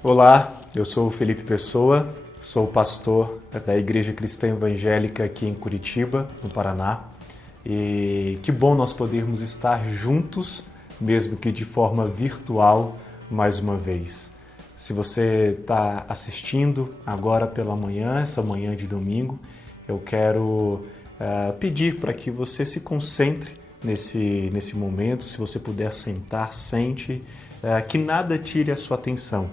Olá, eu sou o Felipe Pessoa, sou pastor da Igreja Cristã Evangélica aqui em Curitiba, no Paraná. E que bom nós podermos estar juntos, mesmo que de forma virtual, mais uma vez. Se você está assistindo agora pela manhã, essa manhã de domingo, eu quero pedir para que você se concentre nesse momento. Se você puder sentar, sente, que nada tire a sua atenção.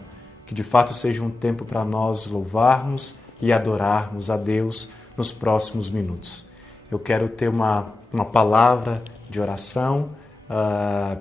Que de fato seja um tempo para nós louvarmos e adorarmos a Deus nos próximos minutos. Eu quero ter uma palavra de oração,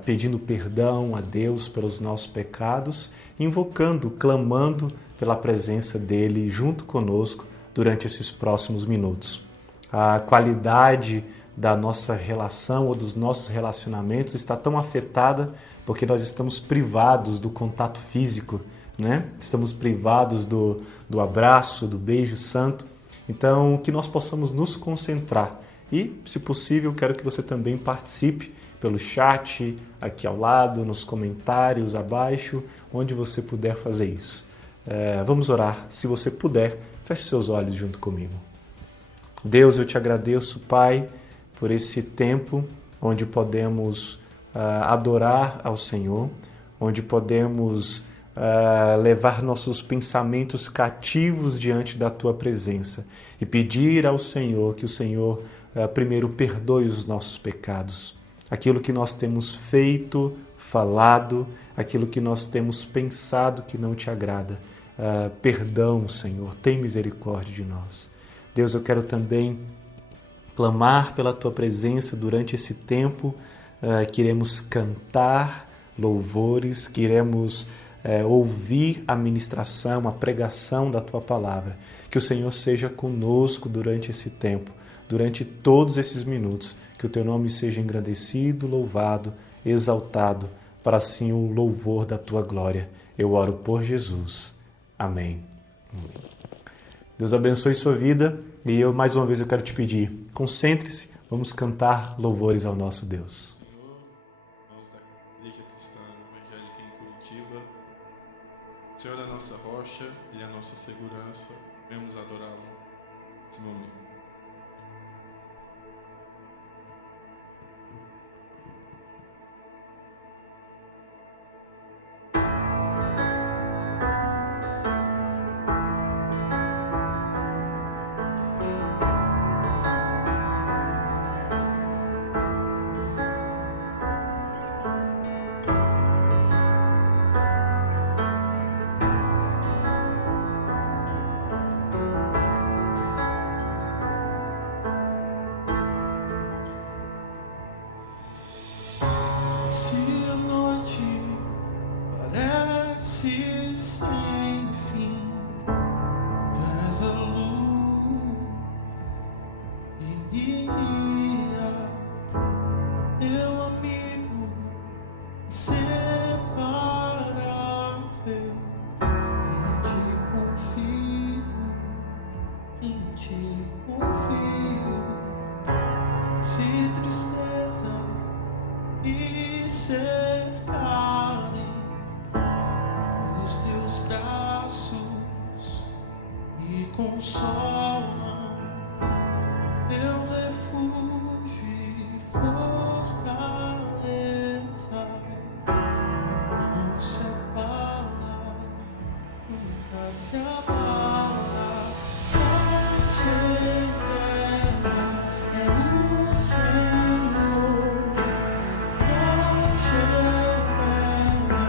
pedindo perdão a Deus pelos nossos pecados, invocando, clamando pela presença dEle junto conosco durante esses próximos minutos. A qualidade da nossa relação ou dos nossos relacionamentos está tão afetada porque nós estamos privados do contato físico, né? Estamos privados do abraço, do beijo santo. Então, que nós possamos nos concentrar. E, se possível, quero que você também participe pelo chat, aqui ao lado, nos comentários abaixo, onde você puder fazer isso. Vamos orar. Se você puder, feche seus olhos junto comigo. Deus, eu te agradeço, Pai, por esse tempo onde podemos adorar ao Senhor, onde podemos levar nossos pensamentos cativos diante da Tua presença e pedir ao Senhor que o Senhor primeiro perdoe os nossos pecados. Aquilo que nós temos feito, falado, aquilo que nós temos pensado que não Te agrada. Perdão, Senhor, tem misericórdia de nós. Deus, eu quero também clamar pela Tua presença durante esse tempo. Queremos cantar louvores, queremos ouvir a ministração, a pregação da Tua palavra. Que o Senhor seja conosco durante esse tempo, durante todos esses minutos. Que o Teu nome seja engrandecido, louvado, exaltado, para assim o louvor da Tua glória. Eu oro por Jesus. Amém. Deus abençoe sua vida e mais uma vez eu quero te pedir, concentre-se, vamos cantar louvores ao nosso Deus. O Senhor é a nossa rocha, Ele é a nossa segurança. Vamos adorá-lo nesse momento. Se a noite parece sem fim, tu és a luz e me guia, meu amigo inseparável. Em ti confio, se tristeza e cercarem os teus braços me consolam, meu refúgio e fortaleza, não se abala, nunca se abala. Rocha eterna é o Senhor. Rocha eterna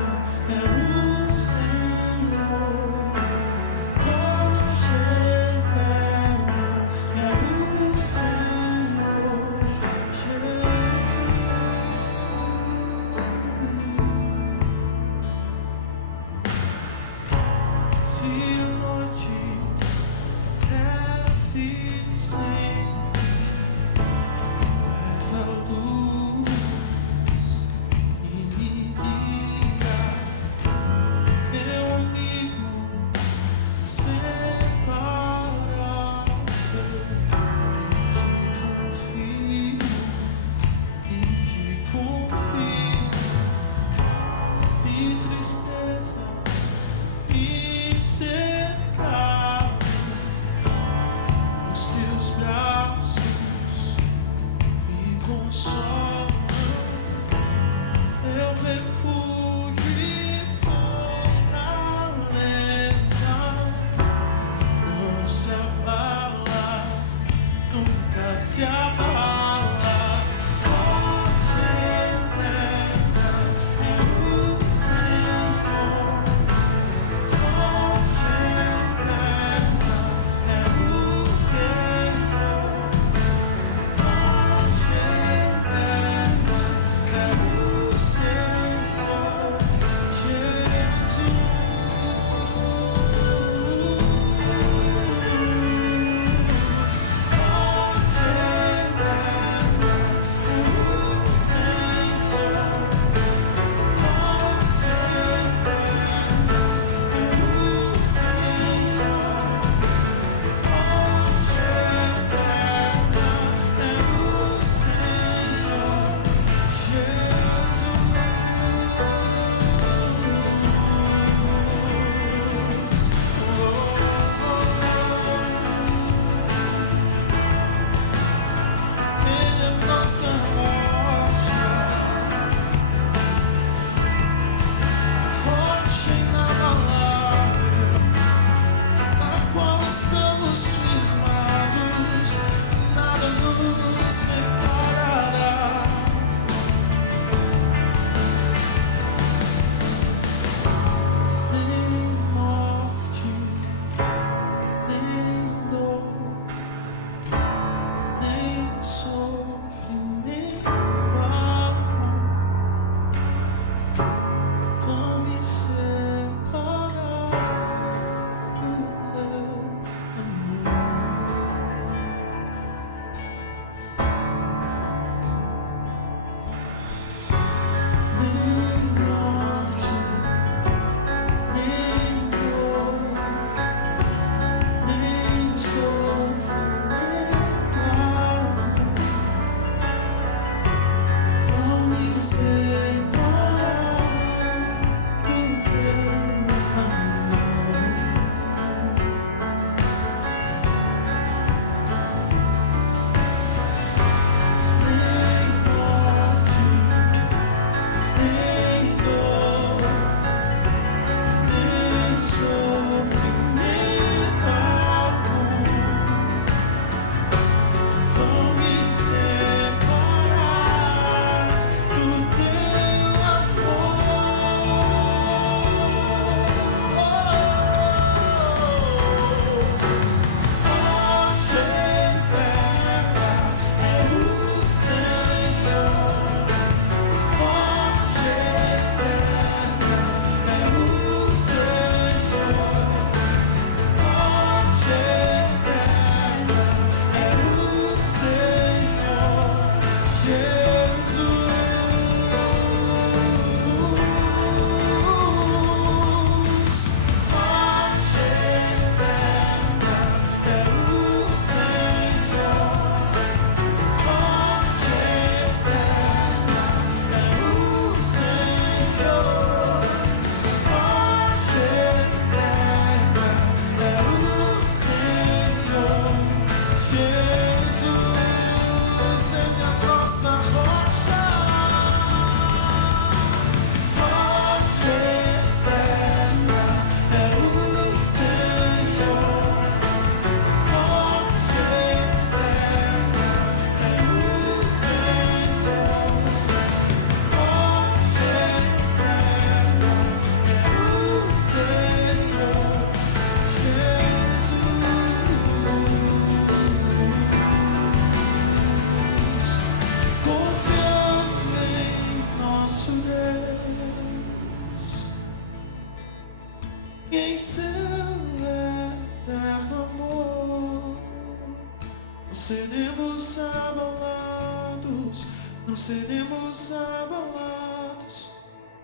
não seremos abalados,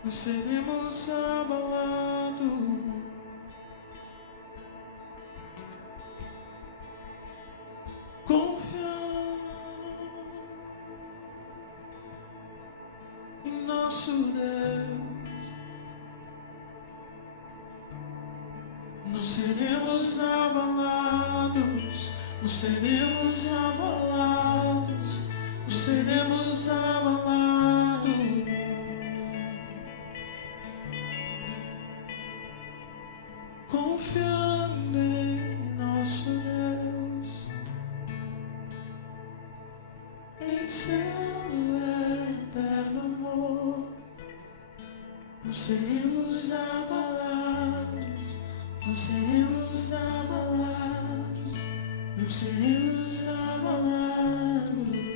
não seremos abalados. Confiar em nosso Deus, não seremos abalados, não seremos abalados, não seremos abalados. Confiando em nosso Deus, em seu eterno amor, não seremos abalados, não seremos abalados, não seremos abalados.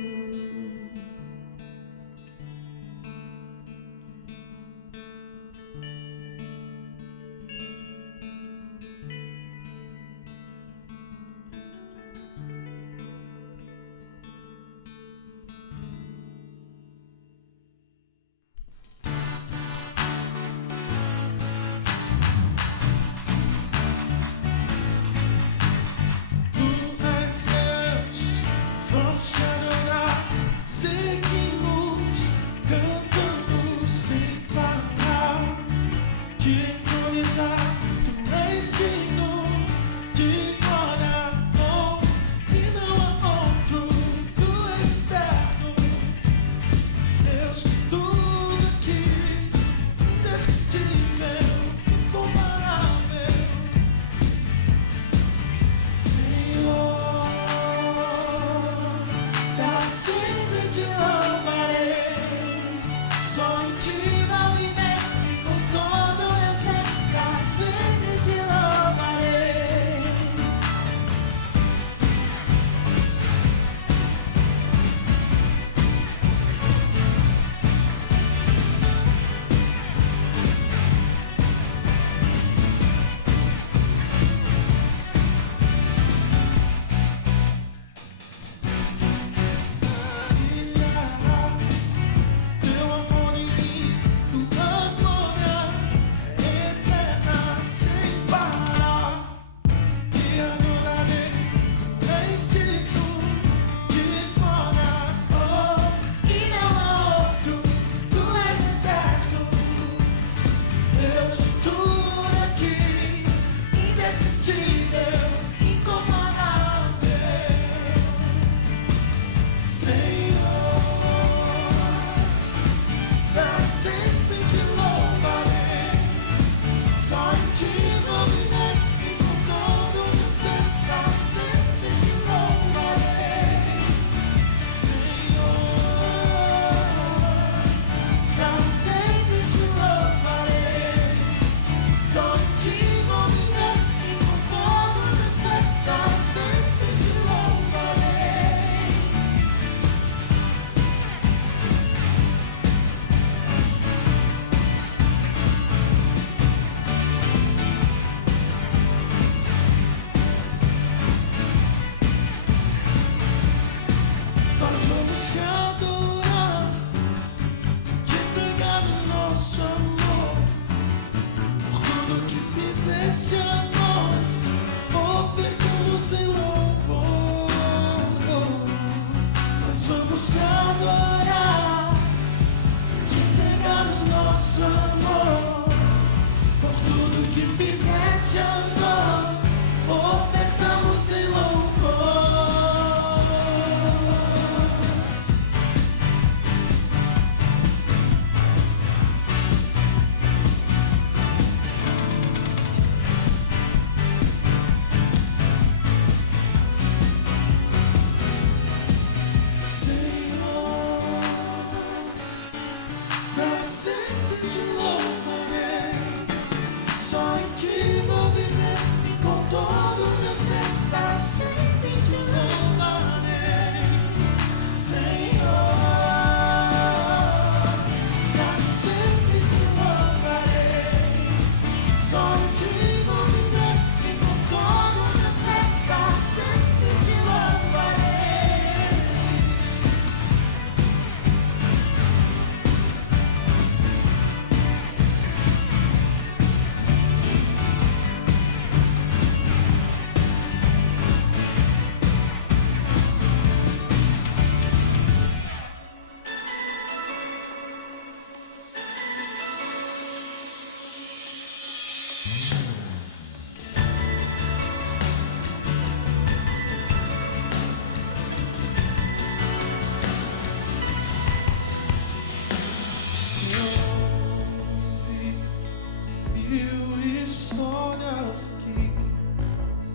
histórias que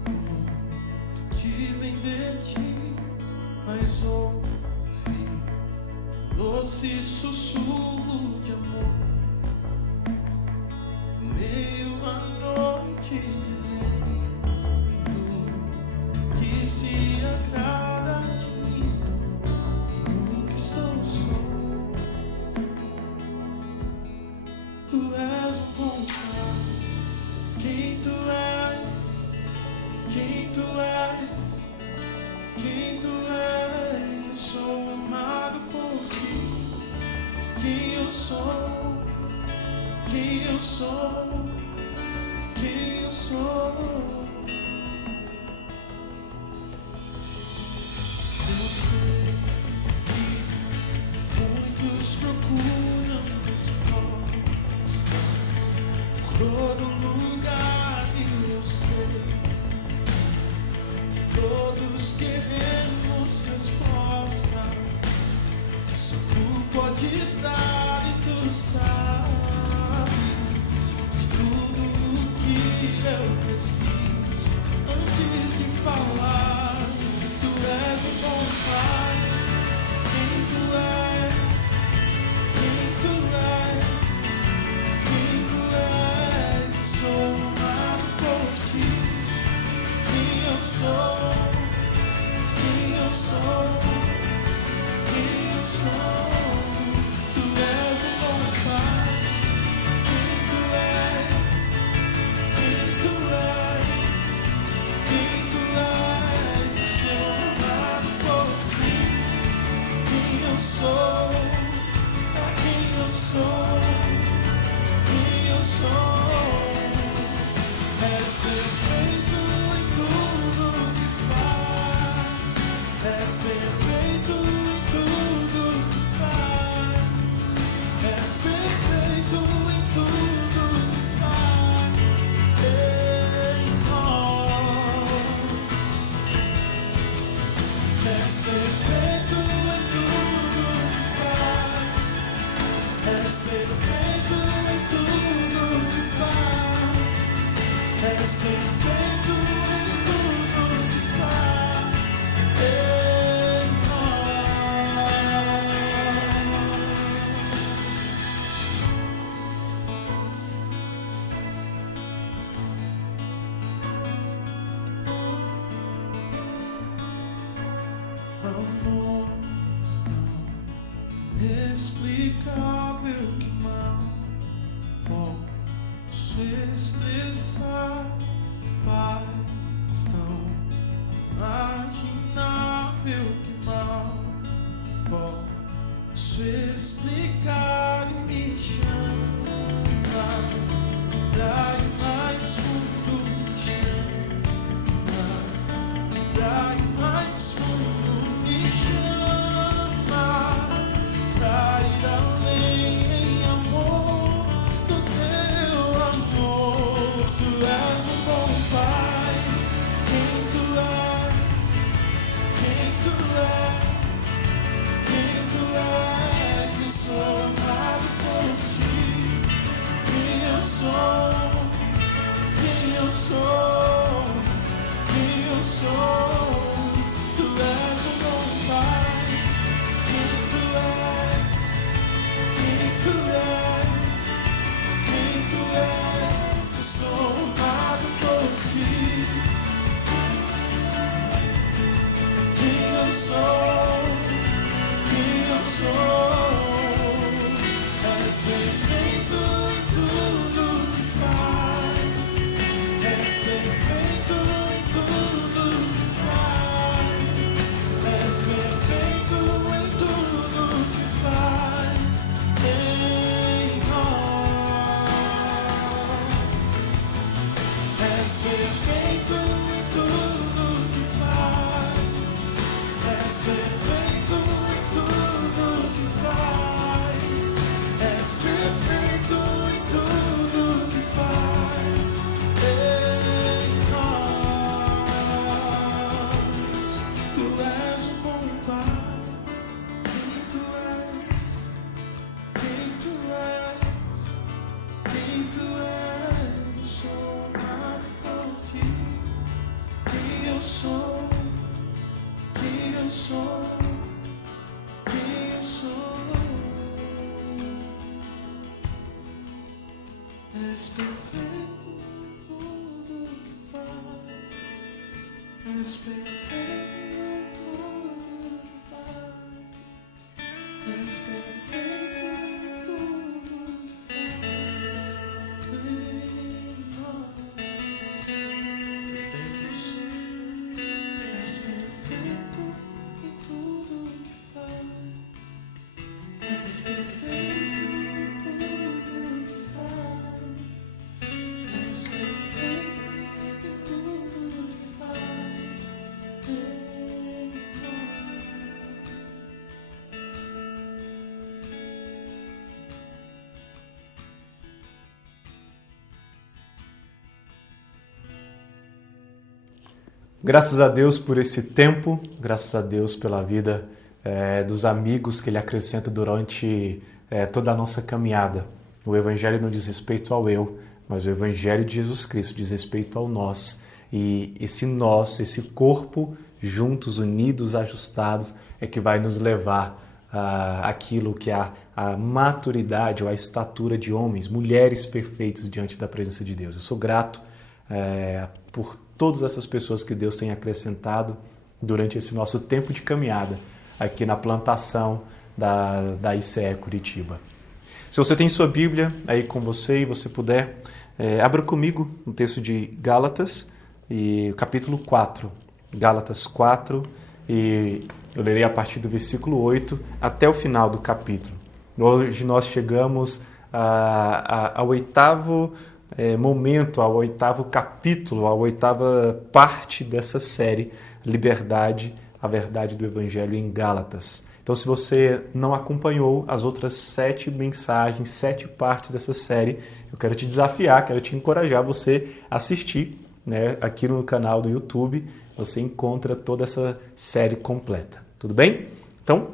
no mundo dizem de ti, mas ouvi doce sussurro de amor no meio da noite, dizendo que se agrada de mim, que nunca estou só. Tu és um bom pai. Quem tu és, quem tu és, quem tu és. Eu sou amado por ti. Quem eu sou, quem eu sou, quem eu sou. Eu sei que muitos procuram respostas por todo lugar, e eu sei, todos queremos respostas que só tu podes dar, e tu sabes de tudo o que eu preciso antes de falar. Tu és um bom pai. Quem tu és, quem tu és, quem tu és. Eu sou amado por ti. Quem eu sou, quem eu sou, quem eu sou. Tu és um bom pai. Quem tu és, quem tu és, quem tu és. Eu sou amado por ti. Quem eu sou, é quem eu sou, quem eu sou. És perfeito em tudo que faz. És perfeito em tudo que faz. És perfeito em tudo que faz em nós. És perfeito em tudo que faz. És perfeito em tudo que faz. És perfeito em tudo que faz em nós. Amor não explicável que mal posso expressar, paz tão imaginável que mal posso explicar, e me chama pra ir mais fundo, me chama pra ir mais fundo, me chama pra ir além em amor do teu amor. Tu és um bom pai. Quem tu és, quem tu és, quem tu és. Eu sou amado por ti. Quem eu sou, quem eu sou, quem eu sou. Tu és um bom pai. Quem tu és, quem tu és, quem tu és. Eu sou amado por ti. Quem eu sou, quem eu sou. És perfeito em tudo que faz. És perfeito em tudo que faz. És perfeito em tudo que faz em nós. És perfeito em tudo que faz. És perfeito em tudo que faz. És perfeito. És perfeito em tudo que faz. És perfeito em tudo que faz. És perfeito em tudo que faz. Em nós, esses tempos. És perfeito em tudo que faz. És perfeito em tudo que faz. És perfeito em tudo que faz. Em Graças a Deus por esse tempo, graças a Deus pela vida dos amigos que Ele acrescenta durante toda a nossa caminhada. O Evangelho não diz respeito ao eu, mas o Evangelho de Jesus Cristo diz respeito ao nós. E esse nós, esse corpo, juntos, unidos, ajustados, é que vai nos levar àquilo que é a maturidade ou a estatura de homens, mulheres perfeitos diante da presença de Deus. Eu sou grato por todas essas pessoas que Deus tem acrescentado durante esse nosso tempo de caminhada aqui na plantação da ICE Curitiba. Se você tem sua Bíblia aí com você e você puder, abra comigo no texto de Gálatas, e capítulo 4. Gálatas 4, e eu lerei a partir do versículo 8 até o final do capítulo. Hoje nós chegamos ao oitavo momento, ao oitavo capítulo, à oitava parte dessa série, Liberdade, a Verdade do Evangelho em Gálatas. Então, se você não acompanhou as outras 7 mensagens, 7 partes dessa série, eu quero te desafiar, quero te encorajar você a assistir, né, aqui no canal do YouTube. Você encontra toda essa série completa. Tudo bem? Então,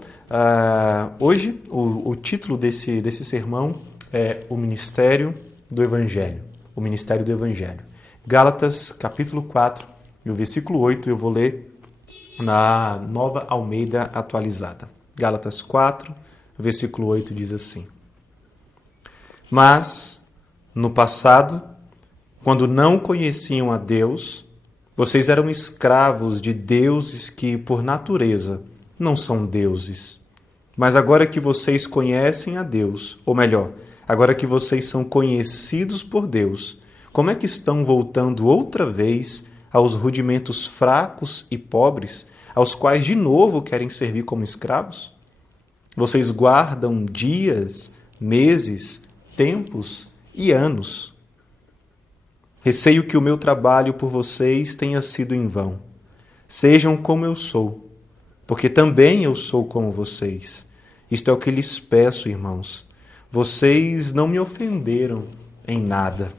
hoje o título desse sermão é O Ministério do Evangelho. O Ministério do Evangelho. Gálatas, capítulo 4, e o versículo 8, eu vou ler na Nova Almeida Atualizada. Gálatas 4, versículo 8 diz assim: Mas, no passado, quando não conheciam a Deus, vocês eram escravos de deuses que, por natureza, não são deuses. Mas agora que vocês conhecem a Deus, ou melhor, agora que vocês são conhecidos por Deus, como é que estão voltando outra vez aos rudimentos fracos e pobres, aos quais de novo querem servir como escravos? Vocês guardam dias, meses, tempos e anos. Receio que o meu trabalho por vocês tenha sido em vão. Sejam como eu sou, porque também eu sou como vocês. Isto é o que lhes peço, irmãos. Vocês não me ofenderam em nada.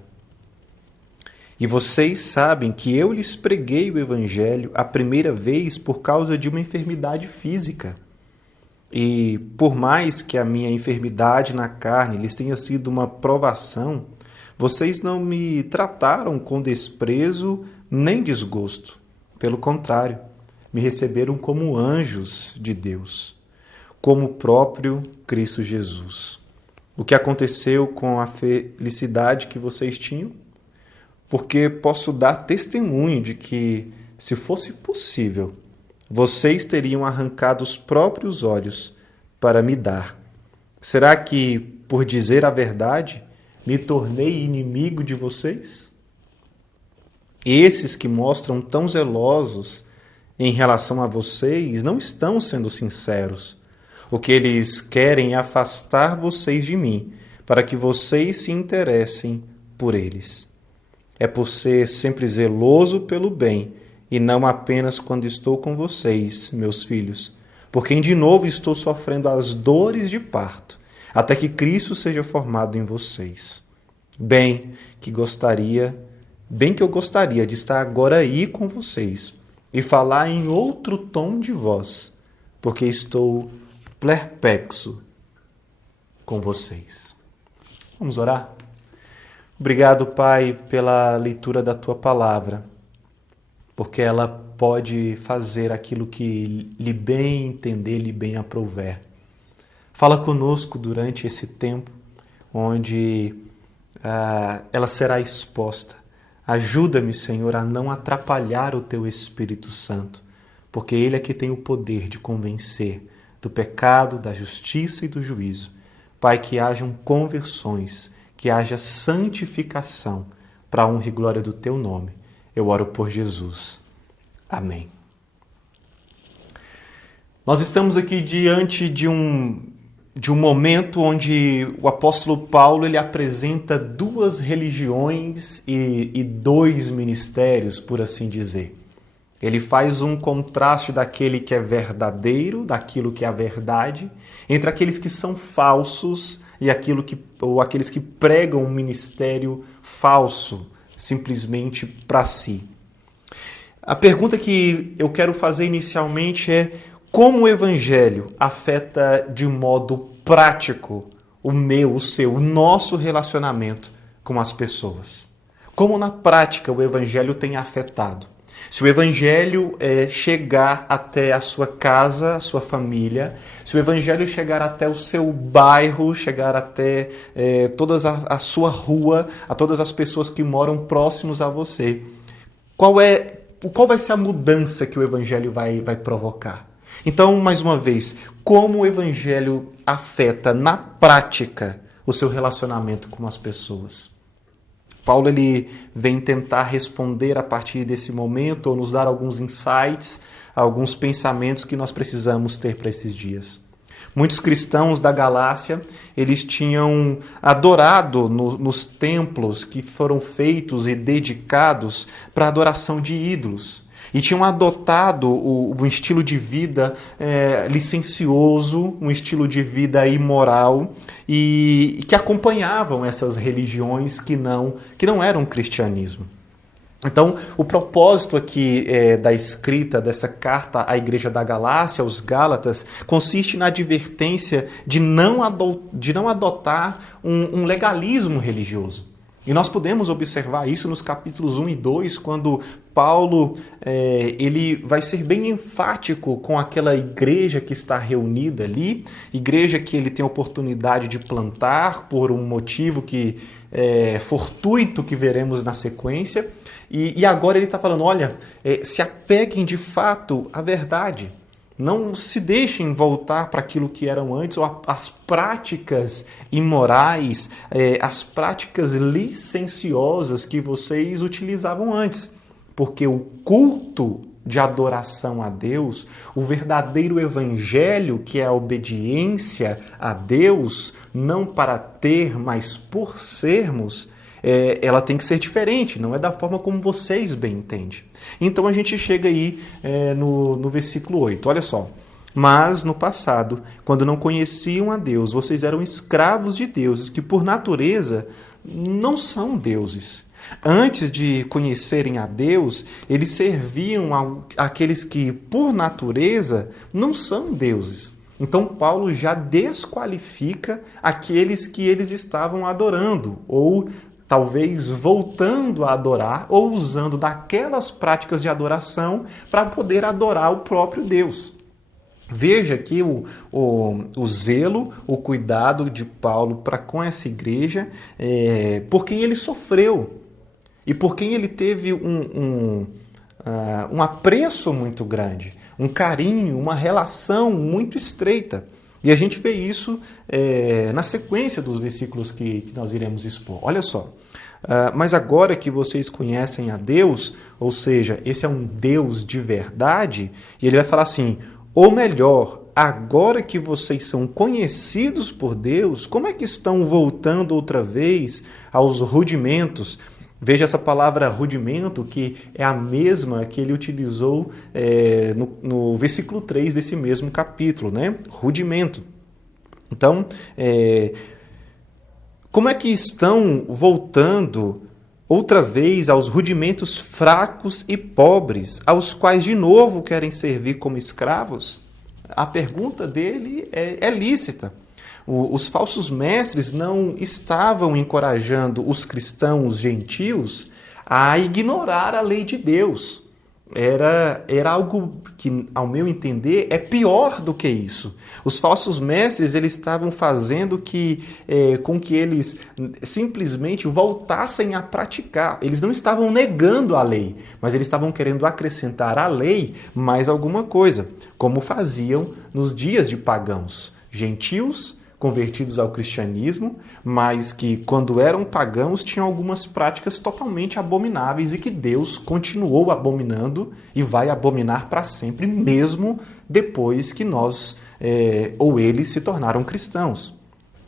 E vocês sabem que eu lhes preguei o Evangelho a primeira vez por causa de uma enfermidade física. E por mais que a minha enfermidade na carne lhes tenha sido uma provação, vocês não me trataram com desprezo nem desgosto. Pelo contrário, me receberam como anjos de Deus, como o próprio Cristo Jesus. O que aconteceu com a felicidade que vocês tinham? Porque posso dar testemunho de que, se fosse possível, vocês teriam arrancado os próprios olhos para me dar. Será que, por dizer a verdade, me tornei inimigo de vocês? Esses que mostram tão zelosos em relação a vocês não estão sendo sinceros. O que eles querem é afastar vocês de mim, para que vocês se interessem por eles. É por ser sempre zeloso pelo bem, e não apenas quando estou com vocês, meus filhos, por quem de novo estou sofrendo as dores de parto, até que Cristo seja formado em vocês. Bem que eu gostaria de estar agora aí com vocês e falar em outro tom de voz, porque estou perplexo com vocês. Vamos orar? Obrigado, Pai, pela leitura da Tua Palavra, porque ela pode fazer aquilo que lhe bem entender, lhe bem aprouver. Fala conosco durante esse tempo, onde ela será exposta. Ajuda-me, Senhor, a não atrapalhar o Teu Espírito Santo, porque Ele é que tem o poder de convencer do pecado, da justiça e do juízo. Pai, que hajam conversões, que haja santificação para a honra e glória do Teu nome. Eu oro por Jesus. Amém. Nós estamos aqui diante de um momento onde o apóstolo Paulo ele apresenta duas religiões e dois ministérios, por assim dizer. Ele faz um contraste daquele que é verdadeiro, daquilo que é a verdade, entre aqueles que são falsos e aqueles que pregam um ministério falso, simplesmente para si. A pergunta que eu quero fazer inicialmente é: como o Evangelho afeta de modo prático o meu, o seu, o nosso relacionamento com as pessoas? Como na prática o Evangelho tem afetado? Se o Evangelho chegar até a sua casa, a sua família, se o Evangelho chegar até o seu bairro, chegar até toda a sua rua, a todas as pessoas que moram próximos a você, qual vai ser a mudança que o Evangelho vai provocar? Então, mais uma vez, como o Evangelho afeta na prática o seu relacionamento com as pessoas? Paulo ele vem tentar responder a partir desse momento ou nos dar alguns insights, alguns pensamentos que nós precisamos ter para esses dias. Muitos cristãos da Galácia, eles tinham adorado nos templos que foram feitos e dedicados para a adoração de ídolos. E tinham adotado um estilo de vida licencioso, um estilo de vida imoral, e que acompanhavam essas religiões que não eram cristianismo. Então, o propósito aqui da escrita dessa carta à Igreja da Galácia, aos Gálatas, consiste na advertência de não adotar um legalismo religioso. E nós podemos observar isso nos capítulos 1 e 2, quando Paulo ele vai ser bem enfático com aquela igreja que está reunida ali, igreja que ele tem a oportunidade de plantar por um motivo que fortuito que veremos na sequência. E agora ele está falando, olha, se apeguem de fato à verdade. Não se deixem voltar para aquilo que eram antes, ou as práticas imorais, as práticas licenciosas que vocês utilizavam antes. Porque o culto de adoração a Deus, o verdadeiro evangelho, que é a obediência a Deus, não para ter, mas por sermos, ela tem que ser diferente, não é da forma como vocês bem entendem. Então a gente chega aí no versículo 8, olha só. Mas no passado, quando não conheciam a Deus, vocês eram escravos de deuses que por natureza não são deuses. Antes de conhecerem a Deus, eles serviam àqueles que por natureza não são deuses. Então Paulo já desqualifica aqueles que eles estavam adorando, ou talvez voltando a adorar, ou usando daquelas práticas de adoração para poder adorar o próprio Deus. Veja aqui o zelo, o cuidado de Paulo para com essa igreja, por quem ele sofreu e por quem ele teve um apreço muito grande, um carinho, uma relação muito estreita. E a gente vê isso na sequência dos versículos que nós iremos expor. Olha só. Mas agora que vocês conhecem a Deus, ou seja, esse é um Deus de verdade, e ele vai falar assim, ou melhor, agora que vocês são conhecidos por Deus, como é que estão voltando outra vez aos rudimentos? Veja essa palavra rudimento, que é a mesma que ele utilizou no versículo 3 desse mesmo capítulo, né? Rudimento. Então, como é que estão voltando outra vez aos rudimentos fracos e pobres, aos quais de novo querem servir como escravos? A pergunta dele é lícita. Os falsos mestres não estavam encorajando os cristãos gentios a ignorar a lei de Deus. era algo que, ao meu entender, é pior do que isso. Os falsos mestres, eles estavam fazendo com que eles simplesmente voltassem a praticar. Eles não estavam negando a lei, mas eles estavam querendo acrescentar à lei mais alguma coisa, como faziam nos dias de pagãos, gentios convertidos ao cristianismo, mas que, quando eram pagãos, tinham algumas práticas totalmente abomináveis e que Deus continuou abominando e vai abominar para sempre, mesmo depois que nós ou eles se tornaram cristãos.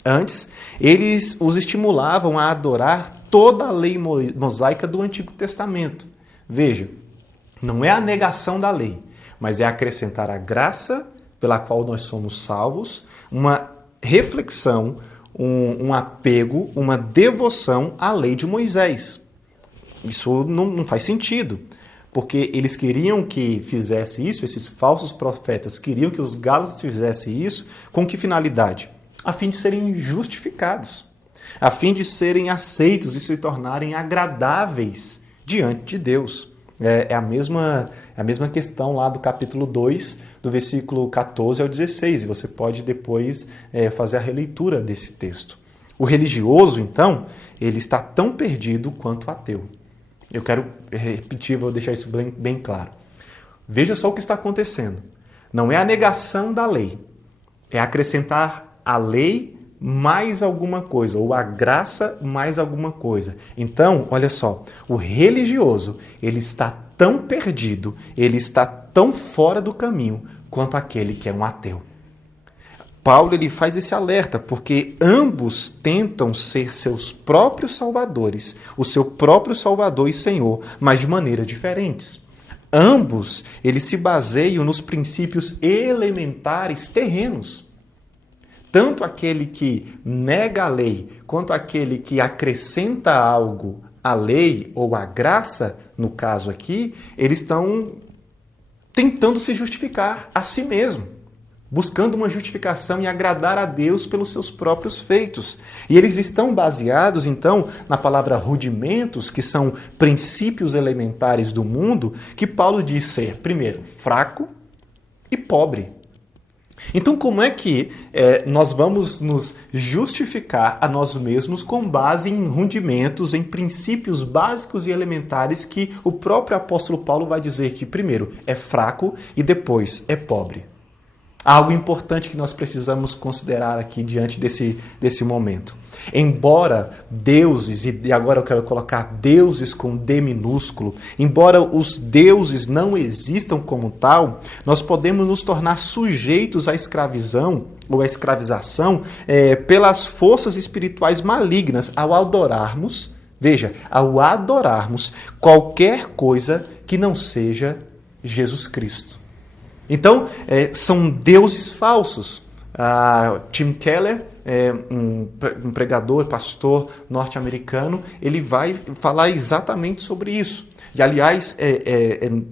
Antes, eles os estimulavam a adorar toda a lei mosaica do Antigo Testamento. Veja, não é a negação da lei, mas é acrescentar a graça pela qual nós somos salvos, uma reflexão, um apego, uma devoção à lei de Moisés. Isso não faz sentido, porque eles queriam que fizesse isso, esses falsos profetas queriam que os gálatas fizessem isso, com que finalidade? A fim de serem justificados, a fim de serem aceitos e se tornarem agradáveis diante de Deus. É a mesma questão lá do capítulo 2, do versículo 14 ao 16. E você pode depois fazer a releitura desse texto. O religioso, então, ele está tão perdido quanto o ateu. Eu quero repetir, vou deixar isso bem claro. Veja só o que está acontecendo. Não é a negação da lei, é acrescentar a lei mais alguma coisa, ou a graça mais alguma coisa. Então, olha só, o religioso, ele está tão perdido, ele está tão fora do caminho quanto aquele que é um ateu. Paulo, ele faz esse alerta, porque ambos tentam ser seus próprios salvadores, o seu próprio Salvador e Senhor, mas de maneiras diferentes. Ambos, eles se baseiam nos princípios elementares terrenos. Tanto aquele que nega a lei, quanto aquele que acrescenta algo à lei ou à graça, no caso aqui, eles estão tentando se justificar a si mesmo, buscando uma justificação e agradar a Deus pelos seus próprios feitos. E eles estão baseados, então, na palavra rudimentos, que são princípios elementares do mundo, que Paulo diz ser, primeiro, fraco e pobre. Então, como é que nós vamos nos justificar a nós mesmos com base em rudimentos, em princípios básicos e elementares que o próprio apóstolo Paulo vai dizer que, primeiro, é fraco e depois é pobre? Algo importante que nós precisamos considerar aqui diante desse momento. Embora deuses, e agora eu quero colocar deuses com D minúsculo, embora os deuses não existam como tal, nós podemos nos tornar sujeitos à escravidão ou à escravização pelas forças espirituais malignas ao adorarmos, veja, ao adorarmos qualquer coisa que não seja Jesus Cristo. Então, são deuses falsos. Tim Keller, um pregador, pastor norte-americano, ele vai falar exatamente sobre isso. E, aliás,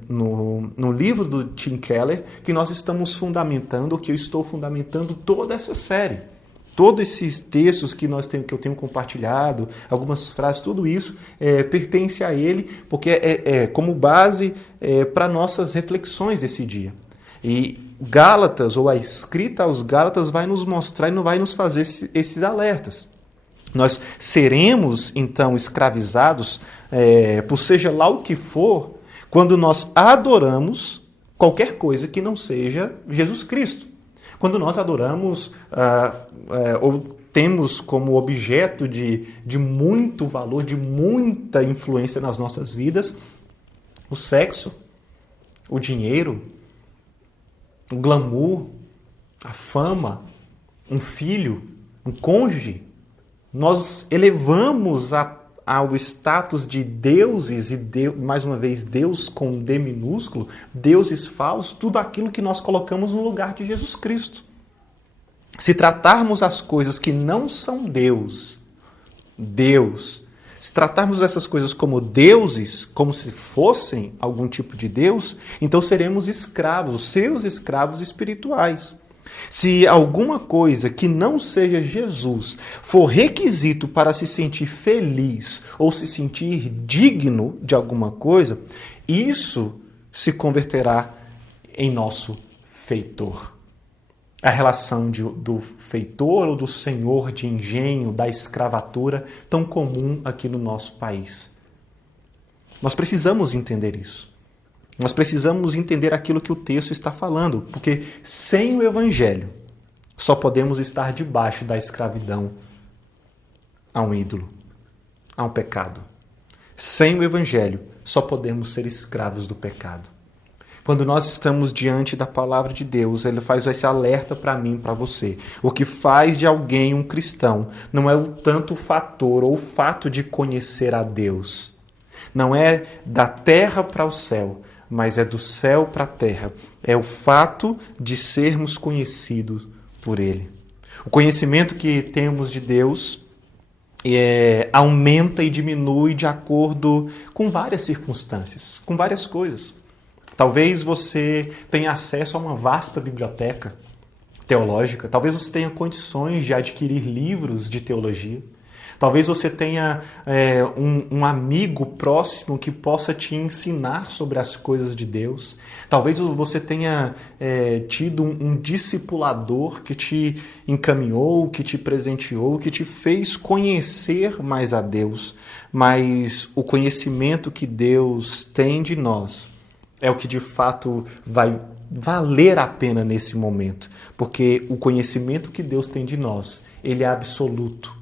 no livro do Tim Keller que nós estamos fundamentando, que eu estou fundamentando toda essa série. Todos esses textos que eu tenho compartilhado, algumas frases, tudo isso pertence a ele, porque é como base para nossas reflexões desse dia. E Gálatas, ou a escrita aos Gálatas, vai nos mostrar e não vai nos fazer esses alertas. Nós seremos, então, escravizados, por seja lá o que for, quando nós adoramos qualquer coisa que não seja Jesus Cristo. Quando nós adoramos ou temos como objeto de muito valor, de muita influência nas nossas vidas, o sexo, o dinheiro, o glamour, a fama, um filho, um cônjuge, nós elevamos ao status de deuses, e mais uma vez, Deus com D minúsculo, deuses falsos, tudo aquilo que nós colocamos no lugar de Jesus Cristo. Se tratarmos as coisas que não são Deus, se tratarmos essas coisas como deuses, como se fossem algum tipo de Deus, então seremos escravos, seus escravos espirituais. Se alguma coisa que não seja Jesus for requisito para se sentir feliz ou se sentir digno de alguma coisa, isso se converterá em nosso feitor. A relação do feitor ou do senhor de engenho, da escravatura, tão comum aqui no nosso país. Nós precisamos entender isso. Nós precisamos entender aquilo que o texto está falando, porque sem o Evangelho só podemos estar debaixo da escravidão a um ídolo, a um pecado. Sem o Evangelho só podemos ser escravos do pecado. Quando nós estamos diante da palavra de Deus, ele faz esse alerta para mim e para você. O que faz de alguém um cristão não é tanto o fator ou o fato de conhecer a Deus. Não é da terra para o céu, mas é do céu para a terra. É o fato de sermos conhecidos por Ele. O conhecimento que temos de Deus aumenta e diminui de acordo com várias circunstâncias, com várias coisas. Talvez você tenha acesso a uma vasta biblioteca teológica. Talvez você tenha condições de adquirir livros de teologia. Talvez você tenha um amigo próximo que possa te ensinar sobre as coisas de Deus. Talvez você tenha tido um discipulador que te encaminhou, que te presenteou, que te fez conhecer mais a Deus. Mas o conhecimento que Deus tem de nós é o que de fato vai valer a pena nesse momento. Porque o conhecimento que Deus tem de nós, ele é absoluto.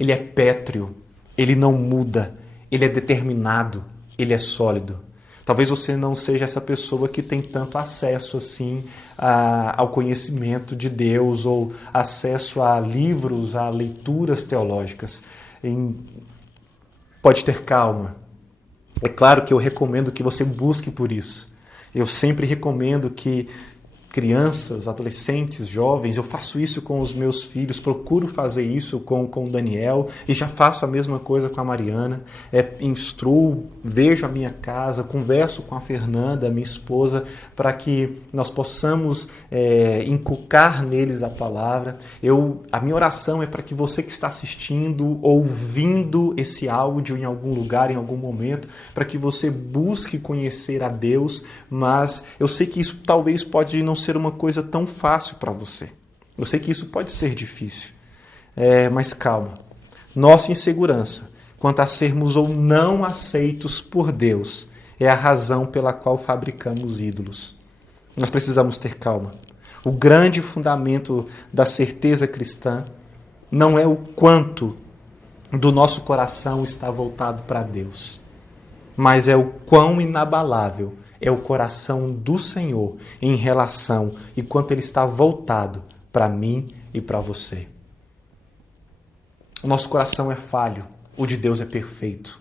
Ele é pétreo, ele não muda, ele é determinado, ele é sólido. Talvez você não seja essa pessoa que tem tanto acesso assim ao conhecimento de Deus ou acesso a livros, a leituras teológicas. Pode ter calma. É claro que eu recomendo que você busque por isso. Eu sempre recomendo que crianças, adolescentes, jovens, eu faço isso com os meus filhos, procuro fazer isso com o Daniel e já faço a mesma coisa com a Mariana. Instruo, vejo a minha casa, converso com a Fernanda, minha esposa, para que nós possamos inculcar neles a palavra. A minha oração é para que você que está assistindo, ouvindo esse áudio em algum lugar, em algum momento, para que você busque conhecer a Deus, mas eu sei que isso talvez pode não ser uma coisa tão fácil para você. Eu sei que isso pode ser difícil. Mas calma. Nossa insegurança quanto a sermos ou não aceitos por Deus é a razão pela qual fabricamos ídolos. Nós precisamos ter calma. O grande fundamento da certeza cristã não é o quanto do nosso coração está voltado para Deus, mas é o quão inabalável é o coração do Senhor em relação e quanto ele está voltado para mim e para você. O nosso coração é falho, o de Deus é perfeito.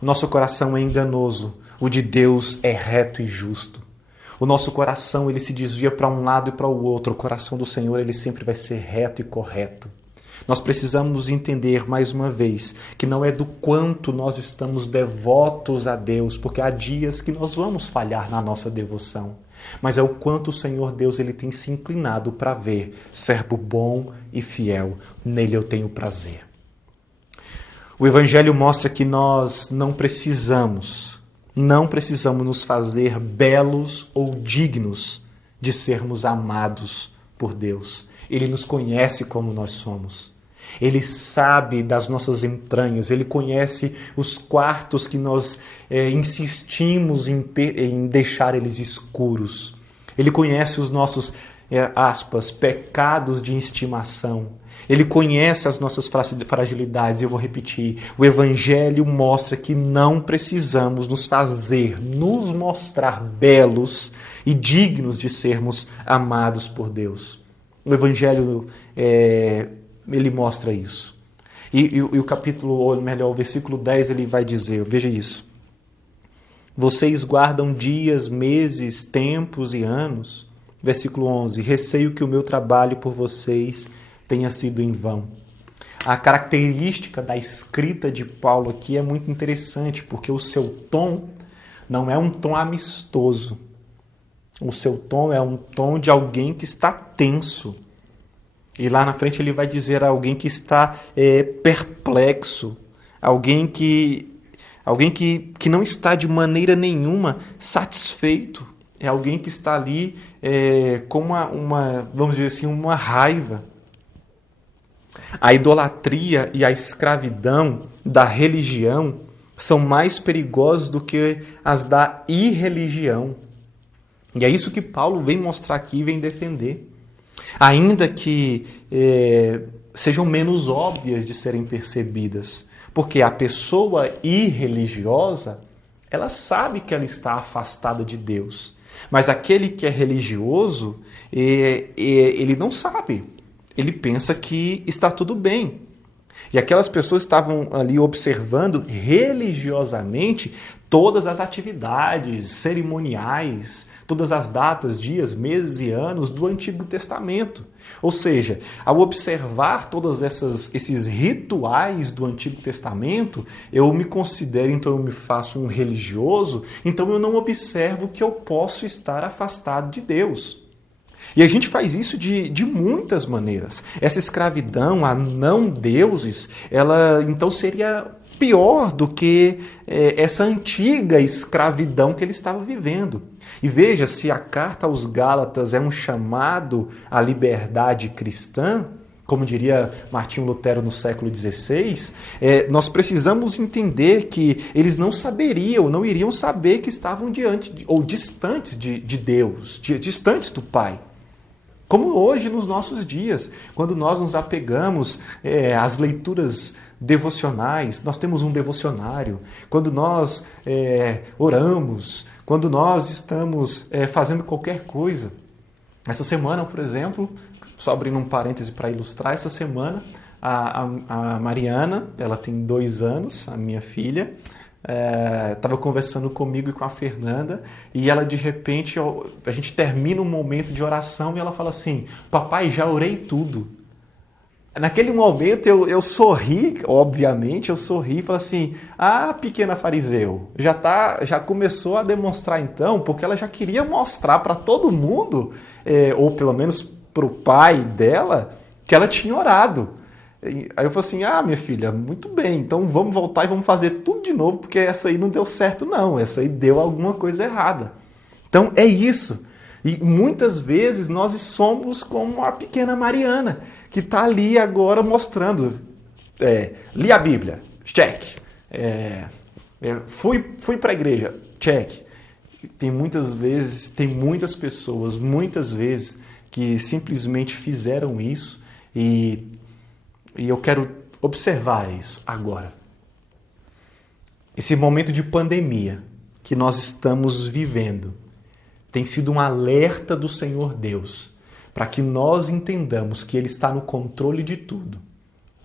O nosso coração é enganoso, o de Deus é reto e justo. O nosso coração ele se desvia para um lado e para o outro. O coração do Senhor ele sempre vai ser reto e correto. Nós precisamos entender mais uma vez que não é do quanto nós estamos devotos a Deus, porque há dias que nós vamos falhar na nossa devoção, mas é o quanto o Senhor Deus ele tem se inclinado para ver, servo bom e fiel, nele eu tenho prazer. O Evangelho mostra que nós não precisamos nos fazer belos ou dignos de sermos amados por Deus. Ele nos conhece como nós somos. Ele sabe das nossas entranhas. Ele conhece os quartos que nós insistimos em deixar eles escuros. Ele conhece os nossos, pecados de estimação. Ele conhece as nossas fragilidades. Eu vou repetir. O Evangelho mostra que não precisamos nos mostrar belos e dignos de sermos amados por Deus. O Evangelho ele mostra isso. E o capítulo, ou melhor, o versículo 10, ele vai dizer, veja isso. Vocês guardam dias, meses, tempos e anos. Versículo 11. Receio que o meu trabalho por vocês tenha sido em vão. A característica da escrita de Paulo aqui é muito interessante, porque o seu tom não é um tom amistoso. O seu tom é um tom de alguém que está tenso. E lá na frente ele vai dizer a alguém que está perplexo, alguém que alguém que não está de maneira nenhuma satisfeito, é alguém que está ali com vamos dizer assim, uma raiva. A idolatria e a escravidão da religião são mais perigosas do que as da irreligião. E é isso que Paulo vem mostrar aqui e vem defender. Ainda que sejam menos óbvias de serem percebidas. Porque a pessoa irreligiosa, ela sabe que ela está afastada de Deus. Mas aquele que é religioso, ele não sabe. Ele pensa que está tudo bem. E aquelas pessoas estavam ali observando religiosamente todas as atividades cerimoniais, todas as datas, dias, meses e anos do Antigo Testamento. Ou seja, ao observar todos esses rituais do Antigo Testamento, eu me considero, então eu me faço um religioso, então eu não observo que eu posso estar afastado de Deus. E a gente faz isso de muitas maneiras. Essa escravidão a não-deuses, ela então seria pior do que essa antiga escravidão que ele estava vivendo. E veja, se a carta aos Gálatas é um chamado à liberdade cristã, como diria Martinho Lutero no século XVI, nós precisamos entender que eles não iriam saber que estavam ou distantes de Deus, distantes do Pai. Como hoje nos nossos dias, quando nós nos apegamos às leituras devocionais, nós temos um devocionário, quando nós oramos, quando nós estamos fazendo qualquer coisa. Essa semana, por exemplo, só abrindo um parêntese para ilustrar, essa semana a Mariana, ela tem 2 anos, a minha filha, estava conversando comigo e com a Fernanda, e ela de repente, a gente termina um momento de oração e ela fala assim: papai, já orei tudo. Naquele momento eu sorri, obviamente, eu sorri e falei assim: ah, pequena fariseu, já começou a demonstrar então, porque ela já queria mostrar para todo mundo, ou pelo menos para o pai dela, que ela tinha orado. Aí eu falei assim: ah, minha filha, muito bem, então vamos voltar e vamos fazer tudo de novo, porque essa aí não deu certo não, essa aí deu alguma coisa errada. Então é isso. E muitas vezes nós somos como a pequena Mariana, que está ali agora mostrando, li a Bíblia, check, fui para a igreja, check. Tem muitas pessoas, muitas vezes, que simplesmente fizeram isso e eu quero observar isso agora. Esse momento de pandemia que nós estamos vivendo tem sido um alerta do Senhor Deus para que nós entendamos que Ele está no controle de tudo.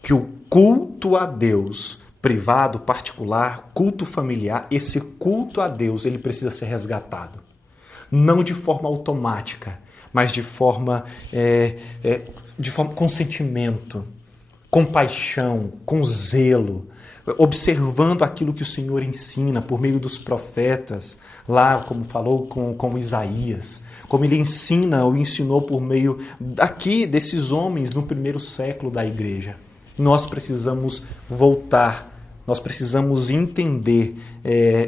Que o culto a Deus, privado, particular, culto familiar, esse culto a Deus, ele precisa ser resgatado. Não de forma automática, mas de forma com sentimento, com paixão, com zelo, observando aquilo que o Senhor ensina por meio dos profetas, lá como falou com Isaías, como ele ensina ou ensinou por meio desses homens no primeiro século da igreja. Nós precisamos voltar, nós precisamos entender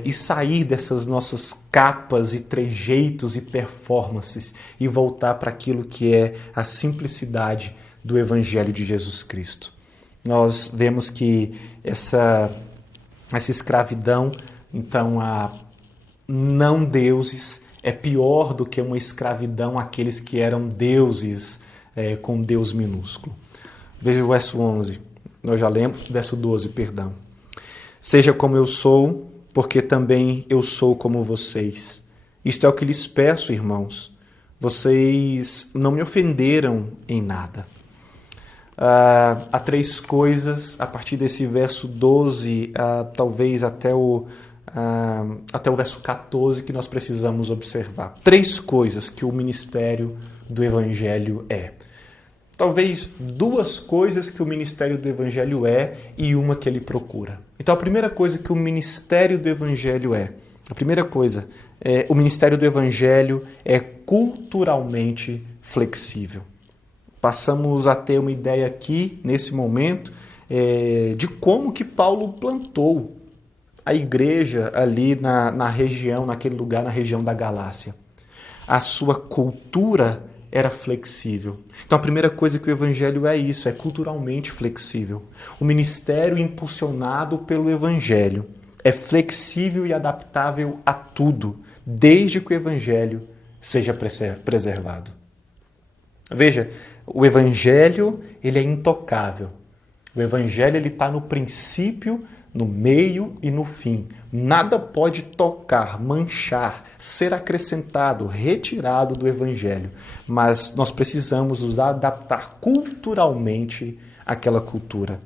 e sair dessas nossas capas e trejeitos e performances e voltar para aquilo que é a simplicidade do Evangelho de Jesus Cristo. Nós vemos que essa escravidão, então, a não-deuses, é pior do que uma escravidão àqueles que eram deuses com Deus minúsculo. Veja o verso 11, nós já lemos, verso 12, perdão. Seja como eu sou, porque também eu sou como vocês. Isto é o que lhes peço, irmãos. Vocês não me ofenderam em nada. Há 3 coisas, a partir desse verso 12, talvez até o verso 14, que nós precisamos observar. 3 coisas que o ministério do Evangelho é. Talvez 2 coisas que o ministério do Evangelho é e uma que ele procura. Então a primeira coisa que o ministério do Evangelho o ministério do Evangelho é culturalmente flexível. Passamos a ter uma ideia aqui, nesse momento, de como que Paulo plantou a igreja ali na região, naquele lugar, na região da Galácia. A sua cultura era flexível. Então a primeira coisa que o evangelho é isso, é culturalmente flexível. O ministério impulsionado pelo evangelho é flexível e adaptável a tudo, desde que o evangelho seja preservado. Veja, o evangelho ele é intocável. O evangelho ele está no princípio, no meio e no fim. Nada pode tocar, manchar, ser acrescentado, retirado do evangelho. Mas nós precisamos nos adaptar culturalmente àquela cultura.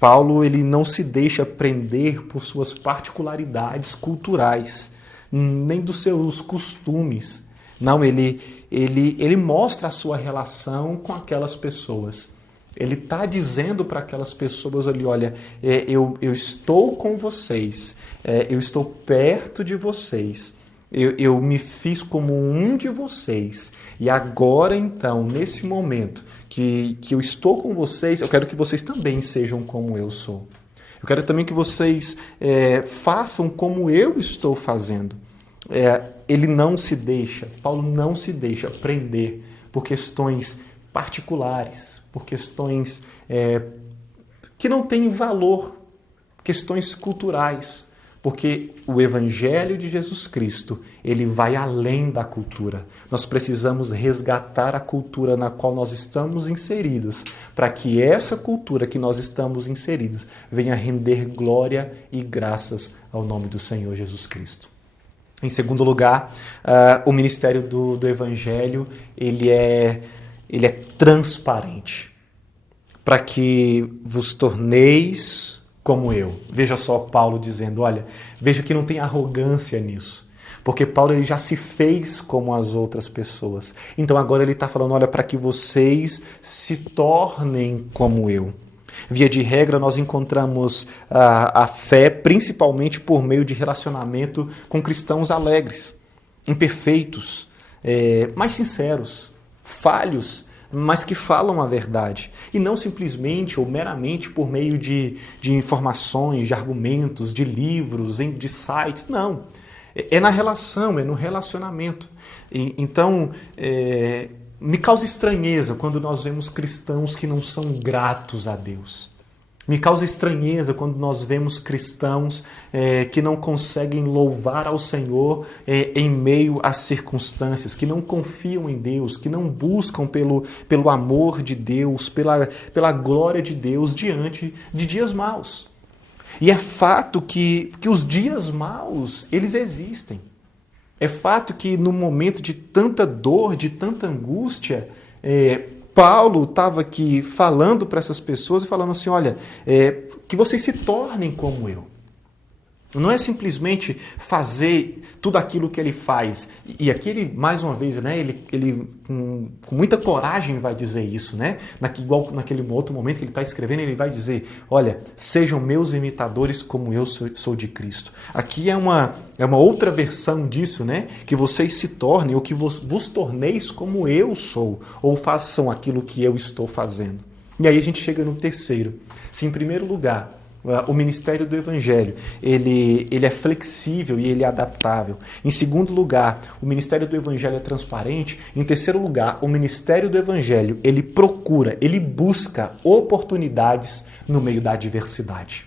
Paulo ele não se deixa prender por suas particularidades culturais, nem dos seus costumes. Não, ele mostra a sua relação com aquelas pessoas. Ele está dizendo para aquelas pessoas ali, olha, eu estou com vocês, eu estou perto de vocês, eu me fiz como um de vocês. E agora, então, nesse momento que eu estou com vocês, eu quero que vocês também sejam como eu sou. Eu quero também que vocês façam como eu estou fazendo. Ele não se deixa, Paulo não se deixa prender por questões particulares, por questões que não têm valor, questões culturais, porque o Evangelho de Jesus Cristo, ele vai além da cultura. Nós precisamos resgatar a cultura na qual nós estamos inseridos, para que essa cultura que nós estamos inseridos venha render glória e graças ao nome do Senhor Jesus Cristo. Em segundo lugar, o ministério do Evangelho, ele é transparente, para que vos torneis como eu. Veja só Paulo dizendo, olha, veja que não tem arrogância nisso, porque Paulo ele já se fez como as outras pessoas. Então agora ele está falando, olha, para que vocês se tornem como eu. Via de regra, nós encontramos a fé principalmente por meio de relacionamento com cristãos alegres, imperfeitos, mais sinceros, falhos, mas que falam a verdade. E não simplesmente ou meramente por meio de informações, de argumentos, de livros, de sites. Não. É na relação, é no relacionamento. Então, me causa estranheza quando nós vemos cristãos que não são gratos a Deus. Me causa estranheza quando nós vemos cristãos que não conseguem louvar ao Senhor em meio às circunstâncias, que não confiam em Deus, que não buscam pelo amor de Deus, pela glória de Deus diante de dias maus. E é fato que os dias maus, eles existem. É fato que no momento de tanta dor, de tanta angústia, Paulo estava aqui falando para essas pessoas e falando assim, olha, que vocês se tornem como eu. Não é simplesmente fazer tudo aquilo que ele faz. E aqui ele, mais uma vez, né, ele com muita coragem vai dizer isso, né? Igual naquele outro momento que ele está escrevendo, ele vai dizer, olha, sejam meus imitadores como eu sou de Cristo. Aqui é uma outra versão disso, né? Que vocês se tornem, ou que vos torneis como eu sou, ou façam aquilo que eu estou fazendo. E aí a gente chega no terceiro. Se em primeiro lugar, o ministério do Evangelho, ele é flexível e ele é adaptável. Em segundo lugar, o ministério do Evangelho é transparente. Em terceiro lugar, o ministério do Evangelho, ele procura, ele busca oportunidades no meio da adversidade.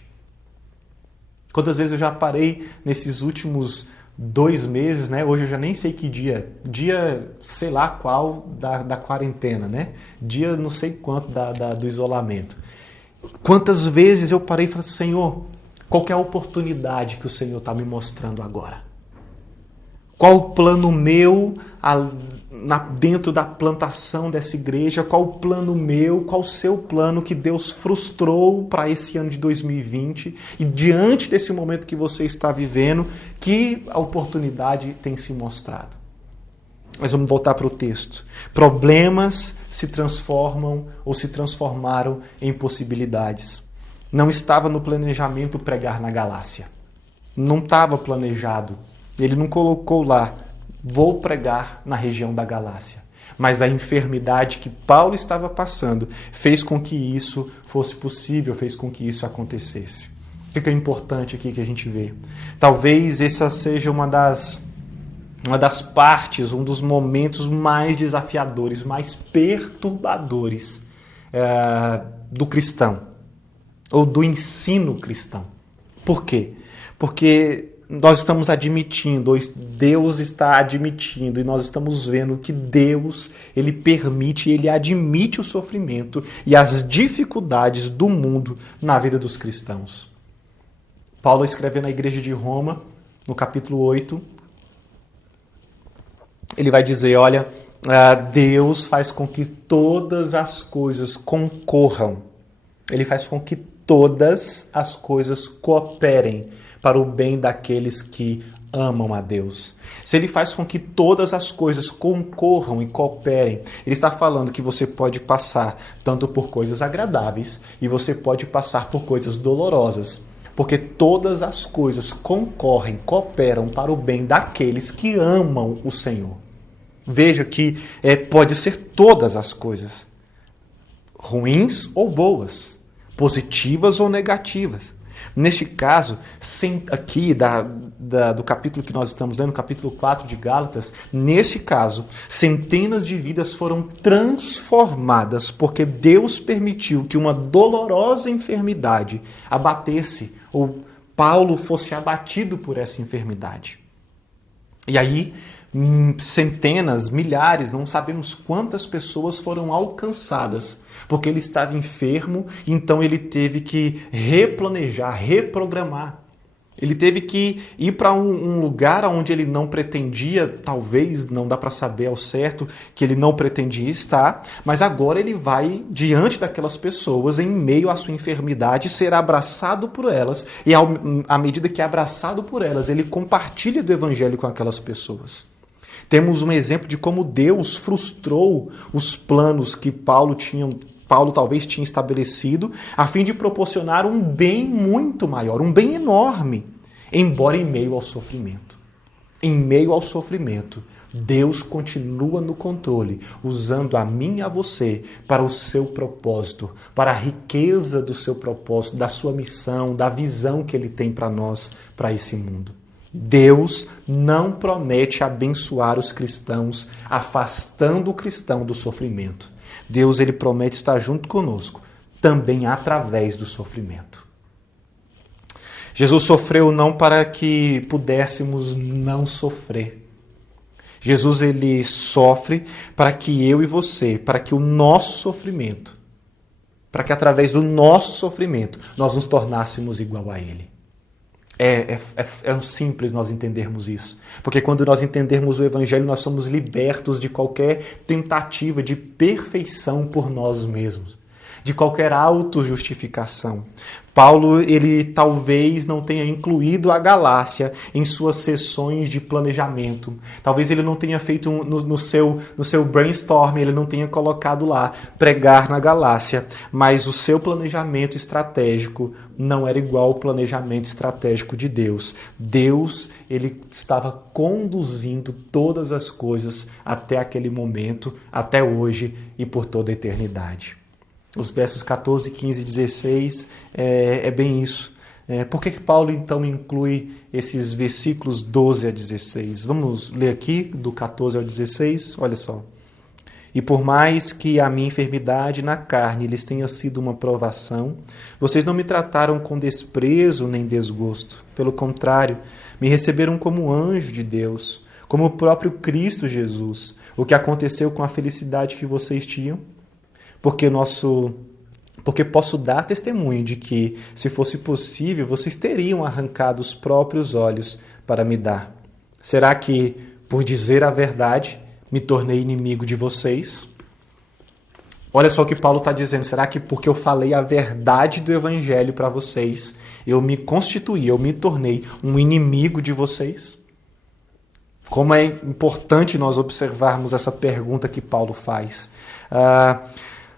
Quantas vezes eu já parei nesses últimos 2 meses, né? Hoje eu já nem sei que dia sei lá qual da quarentena, né? Dia não sei quanto do isolamento. Quantas vezes eu parei e falei, Senhor, qual que é a oportunidade que o Senhor está me mostrando agora? Qual o plano meu dentro da plantação dessa igreja? Qual o plano meu? Qual o seu plano que Deus frustrou para esse ano de 2020? E diante desse momento que você está vivendo, que a oportunidade tem se mostrado? Mas vamos voltar para o texto. Problemas se transformam ou se transformaram em possibilidades. Não estava no planejamento pregar na Galácia. Não estava planejado. Ele não colocou lá, vou pregar na região da Galácia. Mas a enfermidade que Paulo estava passando fez com que isso fosse possível, fez com que isso acontecesse. O que é importante aqui que a gente vê? Talvez essa seja uma das partes, um dos momentos mais desafiadores, mais perturbadores do cristão, ou do ensino cristão. Por quê? Porque nós estamos admitindo, ou Deus está admitindo, e nós estamos vendo que Deus, Ele permite, Ele admite o sofrimento e as dificuldades do mundo na vida dos cristãos. Paulo escreve na igreja de Roma, no capítulo 8, ele vai dizer, olha, Deus faz com que todas as coisas concorram. Ele faz com que todas as coisas cooperem para o bem daqueles que amam a Deus. Se Ele faz com que todas as coisas concorram e cooperem, Ele está falando que você pode passar tanto por coisas agradáveis e você pode passar por coisas dolorosas. Porque todas as coisas concorrem, cooperam para o bem daqueles que amam o Senhor. Veja que pode ser todas as coisas, ruins ou boas, positivas ou negativas. Neste caso, aqui do capítulo que nós estamos lendo, capítulo 4 de Gálatas, neste caso, centenas de vidas foram transformadas porque Deus permitiu que uma dolorosa enfermidade abatesse, ou Paulo fosse abatido por essa enfermidade. E aí, centenas, milhares, não sabemos quantas pessoas foram alcançadas, porque ele estava enfermo, então ele teve que replanejar, reprogramar. Ele teve que ir para um lugar onde ele não pretendia, talvez, não dá para saber ao certo, que ele não pretendia estar, mas agora ele vai diante daquelas pessoas, em meio à sua enfermidade, ser abraçado por elas, e à medida que é abraçado por elas, ele compartilha do evangelho com aquelas pessoas. Temos um exemplo de como Deus frustrou os planos que Paulo talvez tinha estabelecido, a fim de proporcionar um bem muito maior, um bem enorme, embora em meio ao sofrimento. Em meio ao sofrimento, Deus continua no controle, usando a mim e a você para o seu propósito, para a riqueza do seu propósito, da sua missão, da visão que Ele tem para nós, para esse mundo. Deus não promete abençoar os cristãos, afastando o cristão do sofrimento. Deus, Ele promete estar junto conosco, também através do sofrimento. Jesus sofreu não para que pudéssemos não sofrer. Jesus, Ele sofre para que eu e você, para que o nosso sofrimento, para que através do nosso sofrimento, nós nos tornássemos igual a Ele. É simples nós entendermos isso. Porque quando nós entendermos o Evangelho, nós somos libertos de qualquer tentativa de perfeição por nós mesmos, de qualquer autojustificação. Paulo, ele talvez não tenha incluído a Galácia em suas sessões de planejamento. Talvez ele não tenha feito no seu brainstorm, ele não tenha colocado lá pregar na Galácia, mas o seu planejamento estratégico não era igual ao planejamento estratégico de Deus. Deus, ele estava conduzindo todas as coisas até aquele momento, até hoje e por toda a eternidade. Os versos 14, 15 e 16 é bem isso. Por que Paulo, então, inclui esses versículos 12 a 16? Vamos ler aqui, do 14 ao 16? Olha só. E por mais que a minha enfermidade na carne lhes tenha sido uma provação, vocês não me trataram com desprezo nem desgosto. Pelo contrário, me receberam como anjo de Deus, como o próprio Cristo Jesus. O que aconteceu com a felicidade que vocês tinham? Porque posso dar testemunho de que, se fosse possível, vocês teriam arrancado os próprios olhos para me dar. Será que, por dizer a verdade, me tornei inimigo de vocês? Olha só o que Paulo está dizendo. Será que porque eu falei a verdade do Evangelho para vocês, eu me constituí, eu me tornei um inimigo de vocês? Como é importante nós observarmos essa pergunta que Paulo faz.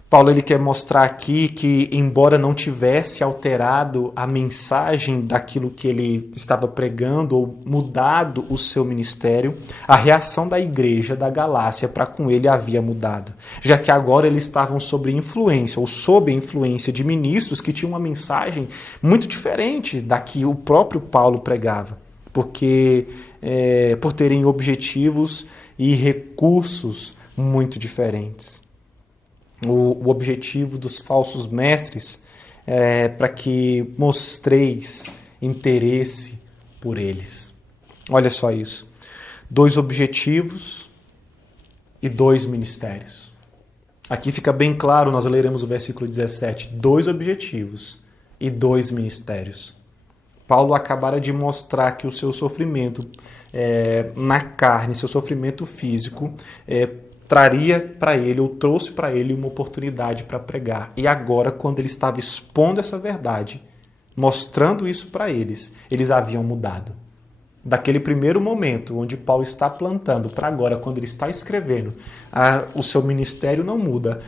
Paulo ele quer mostrar aqui que, embora não tivesse alterado a mensagem daquilo que ele estava pregando ou mudado o seu ministério, a reação da igreja da Galácia para com ele havia mudado, já que agora eles estavam sob influência ou sob a influência de ministros que tinham uma mensagem muito diferente da que o próprio Paulo pregava, porque por terem objetivos e recursos muito diferentes. O objetivo dos falsos mestres é para que mostreis interesse por eles. Olha só isso. 2 objetivos e 2 ministérios. Aqui fica bem claro, nós leremos o versículo 17. 2 objetivos e 2 ministérios. Paulo acabara de mostrar que o seu sofrimento na carne, seu sofrimento físico, traria para ele, ou trouxe para ele uma oportunidade para pregar. E agora, quando ele estava expondo essa verdade, mostrando isso para eles, eles haviam mudado. Daquele primeiro momento, onde Paulo está plantando, para agora, quando ele está escrevendo, o seu ministério não muda,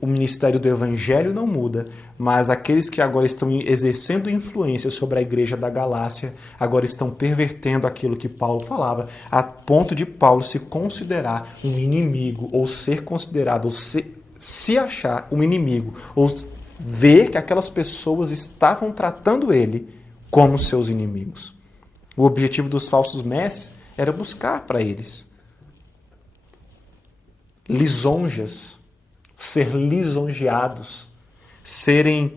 o ministério do evangelho não muda, mas aqueles que agora estão exercendo influência sobre a igreja da Galácia, agora estão pervertendo aquilo que Paulo falava, a ponto de Paulo se considerar um inimigo, ou ser considerado, ou se achar um inimigo, ou ver que aquelas pessoas estavam tratando ele como seus inimigos. O objetivo dos falsos mestres era buscar para eles lisonjas, ser lisonjeados, serem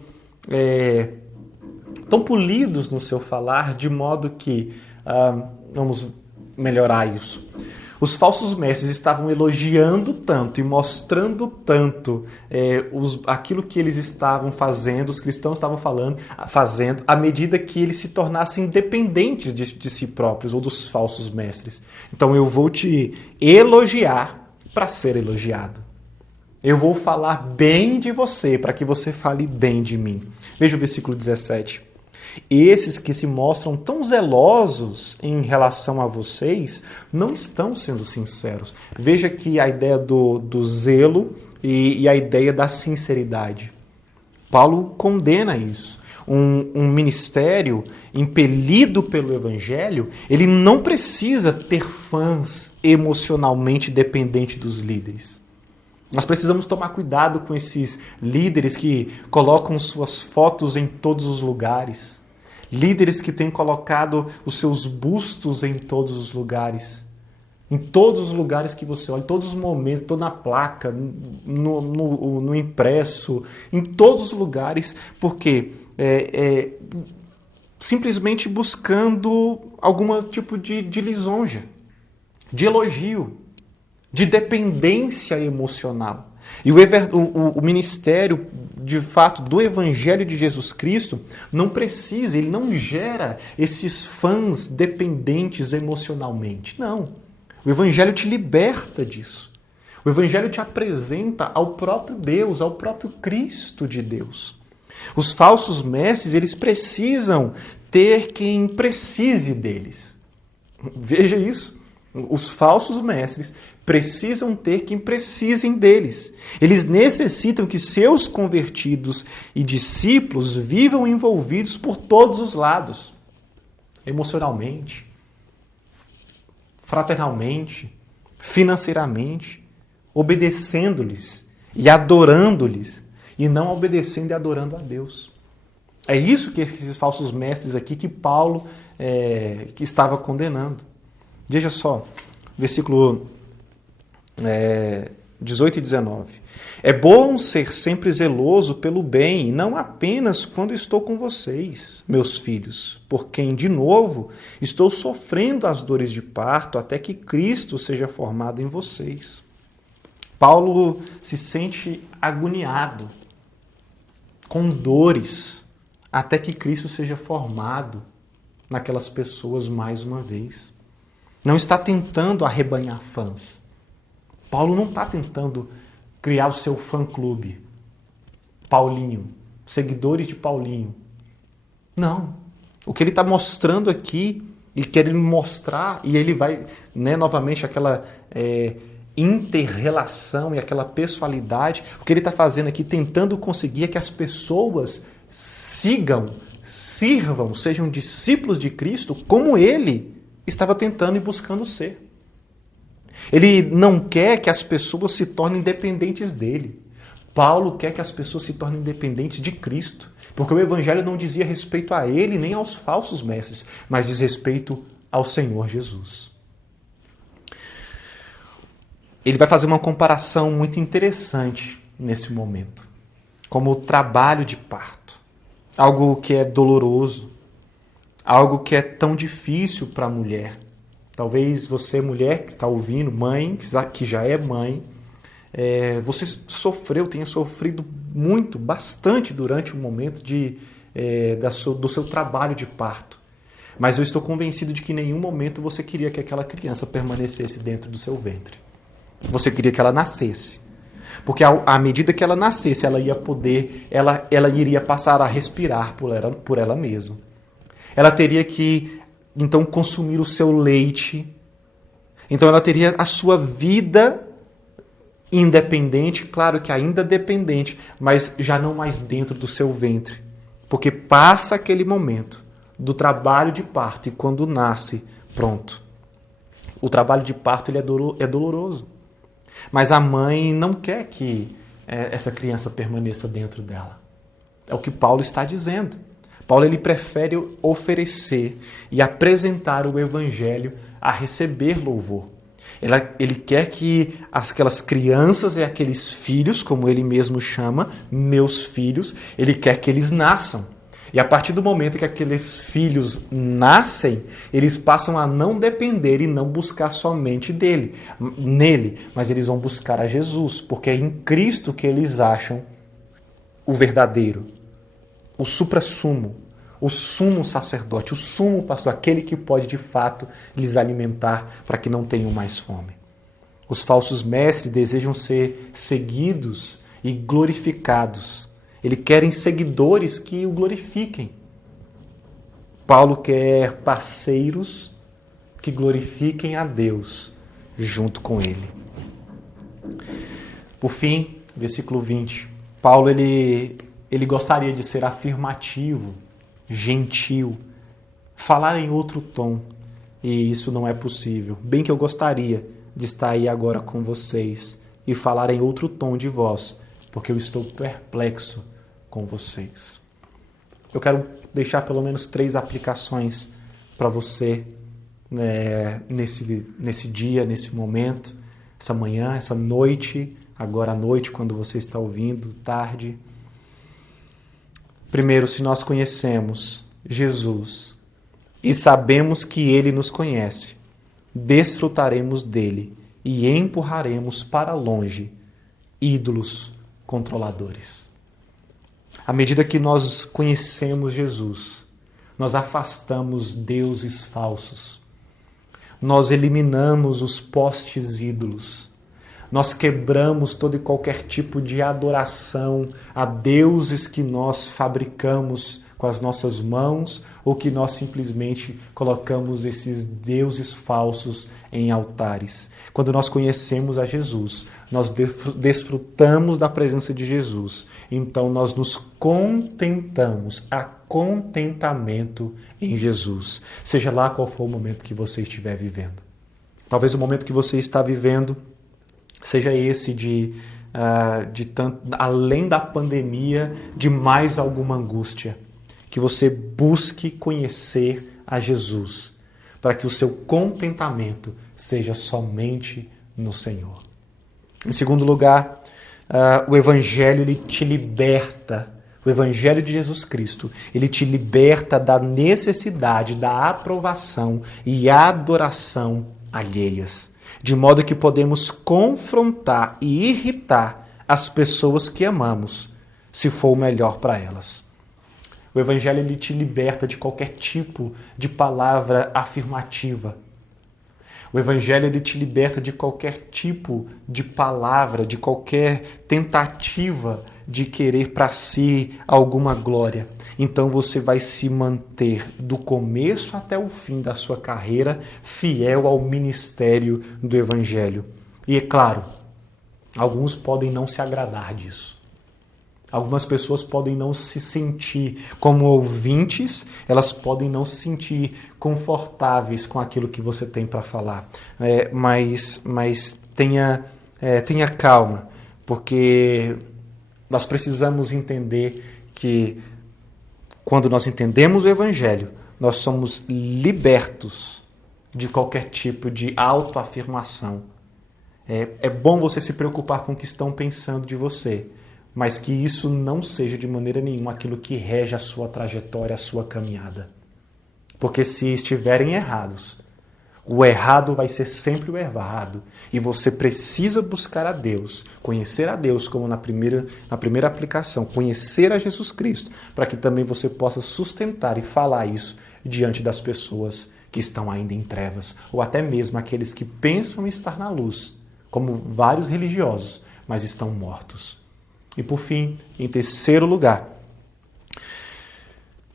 tão polidos no seu falar, de modo que, vamos melhorar isso, os falsos mestres estavam elogiando tanto e mostrando tanto aquilo que eles estavam fazendo, os cristãos estavam fazendo, à medida que eles se tornassem dependentes de si próprios ou dos falsos mestres. Então eu vou te elogiar para ser elogiado. Eu vou falar bem de você para que você fale bem de mim. Veja o versículo 17. Esses que se mostram tão zelosos em relação a vocês não estão sendo sinceros. Veja que a ideia do zelo e a ideia da sinceridade. Paulo condena isso. Um ministério impelido pelo evangelho, ele não precisa ter fãs emocionalmente dependentes dos líderes. Nós precisamos tomar cuidado com esses líderes que colocam suas fotos em todos os lugares. Líderes que têm colocado os seus bustos em todos os lugares. Em todos os lugares que você olha, em todos os momentos, toda na placa, no impresso, em todos os lugares, porque simplesmente buscando algum tipo de lisonja, de elogio, de dependência emocional. E o ministério, de fato, do Evangelho de Jesus Cristo não precisa, ele não gera esses fãs dependentes emocionalmente. Não. O Evangelho te liberta disso. O Evangelho te apresenta ao próprio Deus, ao próprio Cristo de Deus. Os falsos mestres, eles precisam ter quem precise deles. Veja isso. Os falsos mestres precisam ter quem precisem deles. Eles necessitam que seus convertidos e discípulos vivam envolvidos por todos os lados. Emocionalmente, fraternalmente, financeiramente, obedecendo-lhes e adorando-lhes, e não obedecendo e adorando a Deus. É isso que esses falsos mestres aqui que Paulo que estava condenando. Veja só, versículo 18 e 19. É bom ser sempre zeloso pelo bem, não apenas quando estou com vocês, meus filhos, por quem, de novo, estou sofrendo as dores de parto até que Cristo seja formado em vocês. Paulo se sente agoniado, com dores, até que Cristo seja formado naquelas pessoas mais uma vez. Não está tentando arrebanhar fãs. Paulo não está tentando criar o seu fã-clube. Paulinho, seguidores de Paulinho. Não. O que ele está mostrando aqui, ele quer mostrar, e ele vai, novamente, aquela inter-relação e aquela pessoalidade. O que ele está fazendo aqui, tentando conseguir é que as pessoas sigam, sirvam, sejam discípulos de Cristo como ele estava tentando e buscando ser. Ele não quer que as pessoas se tornem dependentes dele. Paulo quer que as pessoas se tornem dependentes de Cristo, porque o Evangelho não dizia respeito a ele nem aos falsos mestres, mas diz respeito ao Senhor Jesus. Ele vai fazer uma comparação muito interessante nesse momento, como o trabalho de parto, algo que é doloroso, algo que é tão difícil para a mulher. Talvez você, mulher que está ouvindo, mãe, que já é mãe, você tenha sofrido muito, bastante durante o momento do seu trabalho de parto. Mas eu estou convencido de que em nenhum momento você queria que aquela criança permanecesse dentro do seu ventre. Você queria que ela nascesse. Porque à medida que ela nascesse, ela iria passar a respirar por ela mesma. Ela teria que, então, consumir o seu leite. Então, ela teria a sua vida independente, claro que ainda dependente, mas já não mais dentro do seu ventre. Porque passa aquele momento do trabalho de parto e quando nasce, pronto. O trabalho de parto ele é doloroso. Mas a mãe não quer que essa criança permaneça dentro dela. É o que Paulo está dizendo. Paulo ele prefere oferecer e apresentar o Evangelho a receber louvor. Ele quer que aquelas crianças e aqueles filhos, como ele mesmo chama, meus filhos, ele quer que eles nasçam. E a partir do momento que aqueles filhos nascem, eles passam a não depender e não buscar somente nele, mas eles vão buscar a Jesus, porque é em Cristo que eles acham o verdadeiro, o suprassumo, o sumo sacerdote, o sumo pastor, aquele que pode de fato lhes alimentar para que não tenham mais fome. Os falsos mestres desejam ser seguidos e glorificados. Eles querem seguidores que o glorifiquem. Paulo quer parceiros que glorifiquem a Deus junto com ele. Por fim, versículo 20. Paulo ele gostaria de ser afirmativo, gentil, falar em outro tom, e isso não é possível. Bem que eu gostaria de estar aí agora com vocês e falar em outro tom de voz, porque eu estou perplexo com vocês. Eu quero deixar pelo menos 3 aplicações para você nesse dia, nesse momento, essa manhã, essa noite, agora à noite, quando você está ouvindo, tarde. Primeiro, se nós conhecemos Jesus e sabemos que Ele nos conhece, desfrutaremos dele e empurraremos para longe ídolos controladores. À medida que nós conhecemos Jesus, nós afastamos deuses falsos. Nós eliminamos os postes ídolos. Nós quebramos todo e qualquer tipo de adoração a deuses que nós fabricamos com as nossas mãos ou que nós simplesmente colocamos esses deuses falsos em altares. Quando nós conhecemos a Jesus, nós desfrutamos da presença de Jesus. Então nós nos contentamos, há contentamento em Jesus. Seja lá qual for o momento que você estiver vivendo. Talvez o momento que você está vivendo seja esse de tanto, além da pandemia, de mais alguma angústia. Que você busque conhecer a Jesus, para que o seu contentamento seja somente no Senhor. Em segundo lugar, o Evangelho ele te liberta. O Evangelho de Jesus Cristo, ele te liberta da necessidade da aprovação e adoração alheias. De modo que podemos confrontar e irritar as pessoas que amamos, se for o melhor para elas. O Evangelho ele te liberta de qualquer tipo de palavra afirmativa. O Evangelho ele te liberta de qualquer tipo de palavra, de qualquer tentativa de querer para si alguma glória. Então você vai se manter do começo até o fim da sua carreira fiel ao ministério do Evangelho. E é claro, alguns podem não se agradar disso. Algumas pessoas podem não se sentir como ouvintes, elas podem não se sentir confortáveis com aquilo que você tem para falar. Mas tenha calma, porque nós precisamos entender que quando nós entendemos o Evangelho, nós somos libertos de qualquer tipo de autoafirmação. É bom você se preocupar com o que estão pensando de você, mas que isso não seja de maneira nenhuma aquilo que rege a sua trajetória, a sua caminhada. Porque se estiverem errados, o errado vai ser sempre o errado. E você precisa buscar a Deus, conhecer a Deus, como na primeira aplicação, conhecer a Jesus Cristo, para que também você possa sustentar e falar isso diante das pessoas que estão ainda em trevas, ou até mesmo aqueles que pensam estar na luz, como vários religiosos, mas estão mortos. E por fim, em terceiro lugar,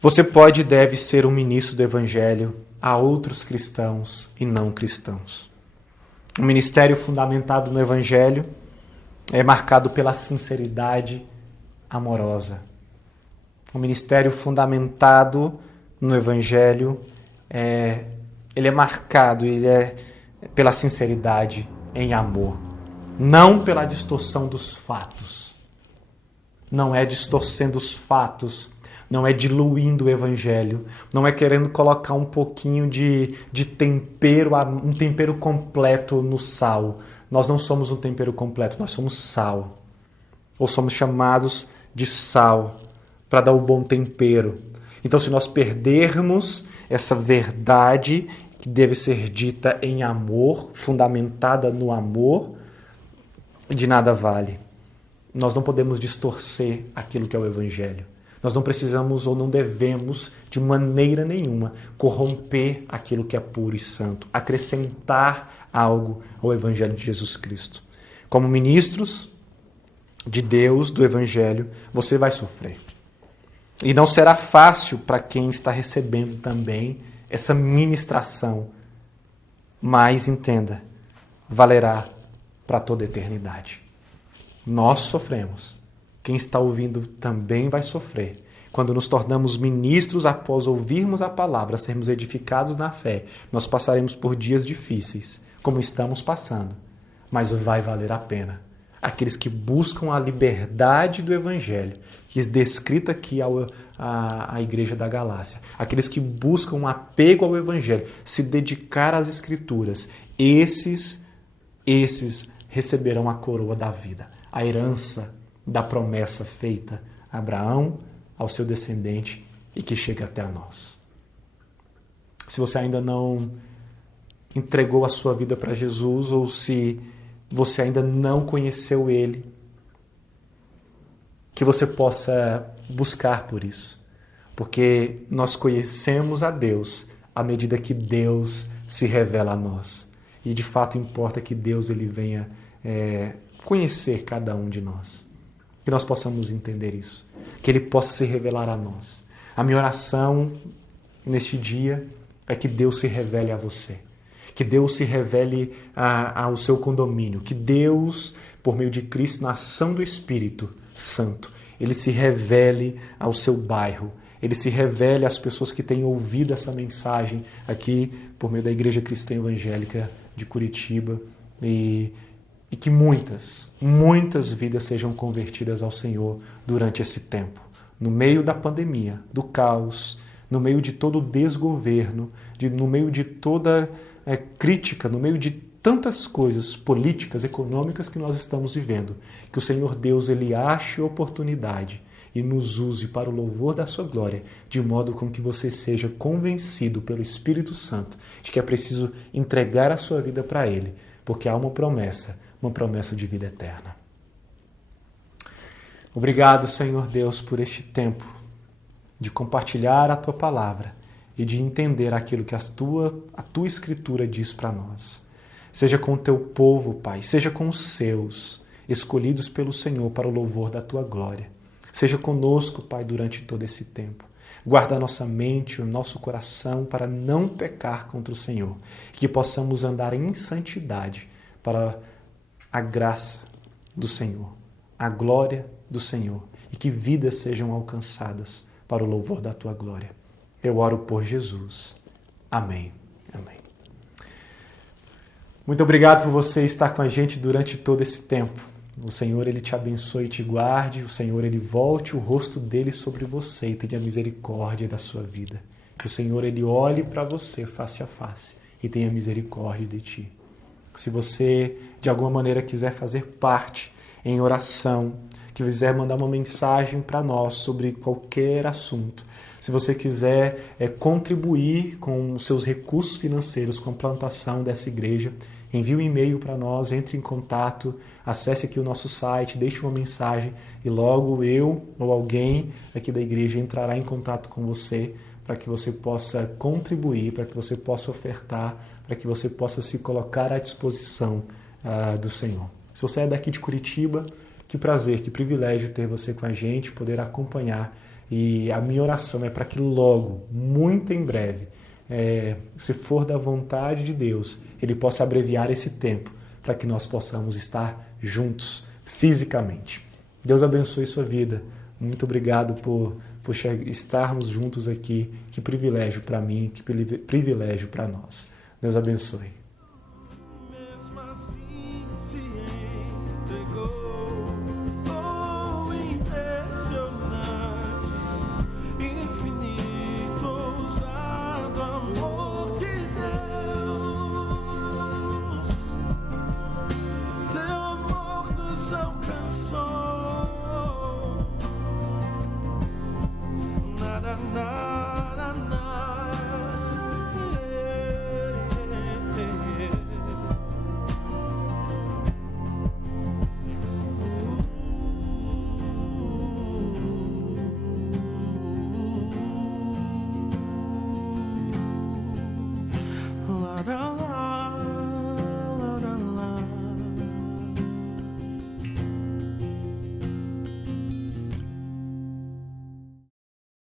você pode e deve ser um ministro do Evangelho a outros cristãos e não cristãos. Um ministério fundamentado no Evangelho é marcado pela sinceridade amorosa. Um ministério fundamentado no Evangelho ele é marcado pela sinceridade em amor, não pela distorção dos fatos. Não é distorcendo os fatos, não é diluindo o Evangelho, não é querendo colocar um pouquinho de tempero, um tempero completo no sal. Nós não somos um tempero completo, nós somos sal. Ou somos chamados de sal para dar o bom tempero. Então, se nós perdermos essa verdade que deve ser dita em amor, fundamentada no amor, de nada vale. Nós não podemos distorcer aquilo que é o Evangelho. Nós não precisamos ou não devemos, de maneira nenhuma, corromper aquilo que é puro e santo, acrescentar algo ao Evangelho de Jesus Cristo. Como ministros de Deus, do Evangelho, você vai sofrer. E não será fácil para quem está recebendo também essa ministração, mas entenda, valerá para toda a eternidade. Nós sofremos. Quem está ouvindo também vai sofrer. Quando nos tornamos ministros após ouvirmos a palavra, sermos edificados na fé, nós passaremos por dias difíceis, como estamos passando, mas vai valer a pena. Aqueles que buscam a liberdade do Evangelho, que é descrita aqui a Igreja da Galácia, aqueles que buscam um apego ao Evangelho, se dedicar às Escrituras, esses receberão a coroa da vida, a herança da promessa feita a Abraão, ao seu descendente e que chega até a nós. Se você ainda não entregou a sua vida para Jesus ou se você ainda não conheceu Ele, que você possa buscar por isso. Porque nós conhecemos a Deus à medida que Deus se revela a nós. E de fato importa que Deus ele venha conhecer cada um de nós. Que nós possamos entender isso. Que Ele possa se revelar a nós. A minha oração neste dia é que Deus se revele a você. Que Deus se revele ao seu condomínio. Que Deus, por meio de Cristo, na ação do Espírito Santo, Ele se revele ao seu bairro. Ele se revele às pessoas que têm ouvido essa mensagem aqui por meio da Igreja Cristã Evangélica de Curitiba. E que muitas vidas sejam convertidas ao Senhor durante esse tempo. No meio da pandemia, do caos, no meio de todo o desgoverno, no meio de toda crítica, no meio de tantas coisas políticas, econômicas que nós estamos vivendo. Que o Senhor Deus ele ache oportunidade e nos use para o louvor da sua glória, de modo com que você seja convencido pelo Espírito Santo de que é preciso entregar a sua vida para Ele, porque há uma promessa de vida eterna. Obrigado, Senhor Deus, por este tempo de compartilhar a Tua palavra e de entender aquilo que a Tua Escritura diz para nós. Seja com o Teu povo, Pai, seja com os seus, escolhidos pelo Senhor para o louvor da Tua glória. Seja conosco, Pai, durante todo esse tempo. Guarda a nossa mente, o nosso coração para não pecar contra o Senhor. Que possamos andar em santidade para a graça do Senhor, a glória do Senhor e que vidas sejam alcançadas para o louvor da tua glória. Eu oro por Jesus. Amém. Amém. Muito obrigado por você estar com a gente durante todo esse tempo. O Senhor, Ele te abençoe e te guarde. O Senhor, Ele volte o rosto dEle sobre você e tenha misericórdia da sua vida. Que o Senhor, Ele olhe para você face a face e tenha misericórdia de ti. Se você, de alguma maneira, quiser fazer parte em oração, quiser mandar uma mensagem para nós sobre qualquer assunto, se você quiser contribuir com os seus recursos financeiros com a plantação dessa igreja, envie um e-mail para nós, entre em contato, acesse aqui o nosso site, deixe uma mensagem e logo eu ou alguém aqui da igreja entrará em contato com você para que você possa contribuir, para que você possa ofertar, para que você possa se colocar à disposição do Senhor. Se você é daqui de Curitiba, que prazer, que privilégio ter você com a gente, poder acompanhar. E a minha oração é para que logo, muito em breve, se for da vontade de Deus, Ele possa abreviar esse tempo para que nós possamos estar juntos fisicamente. Deus abençoe sua vida. Muito obrigado por estarmos juntos aqui. Que privilégio para mim, que privilégio para nós. Deus abençoe. Nada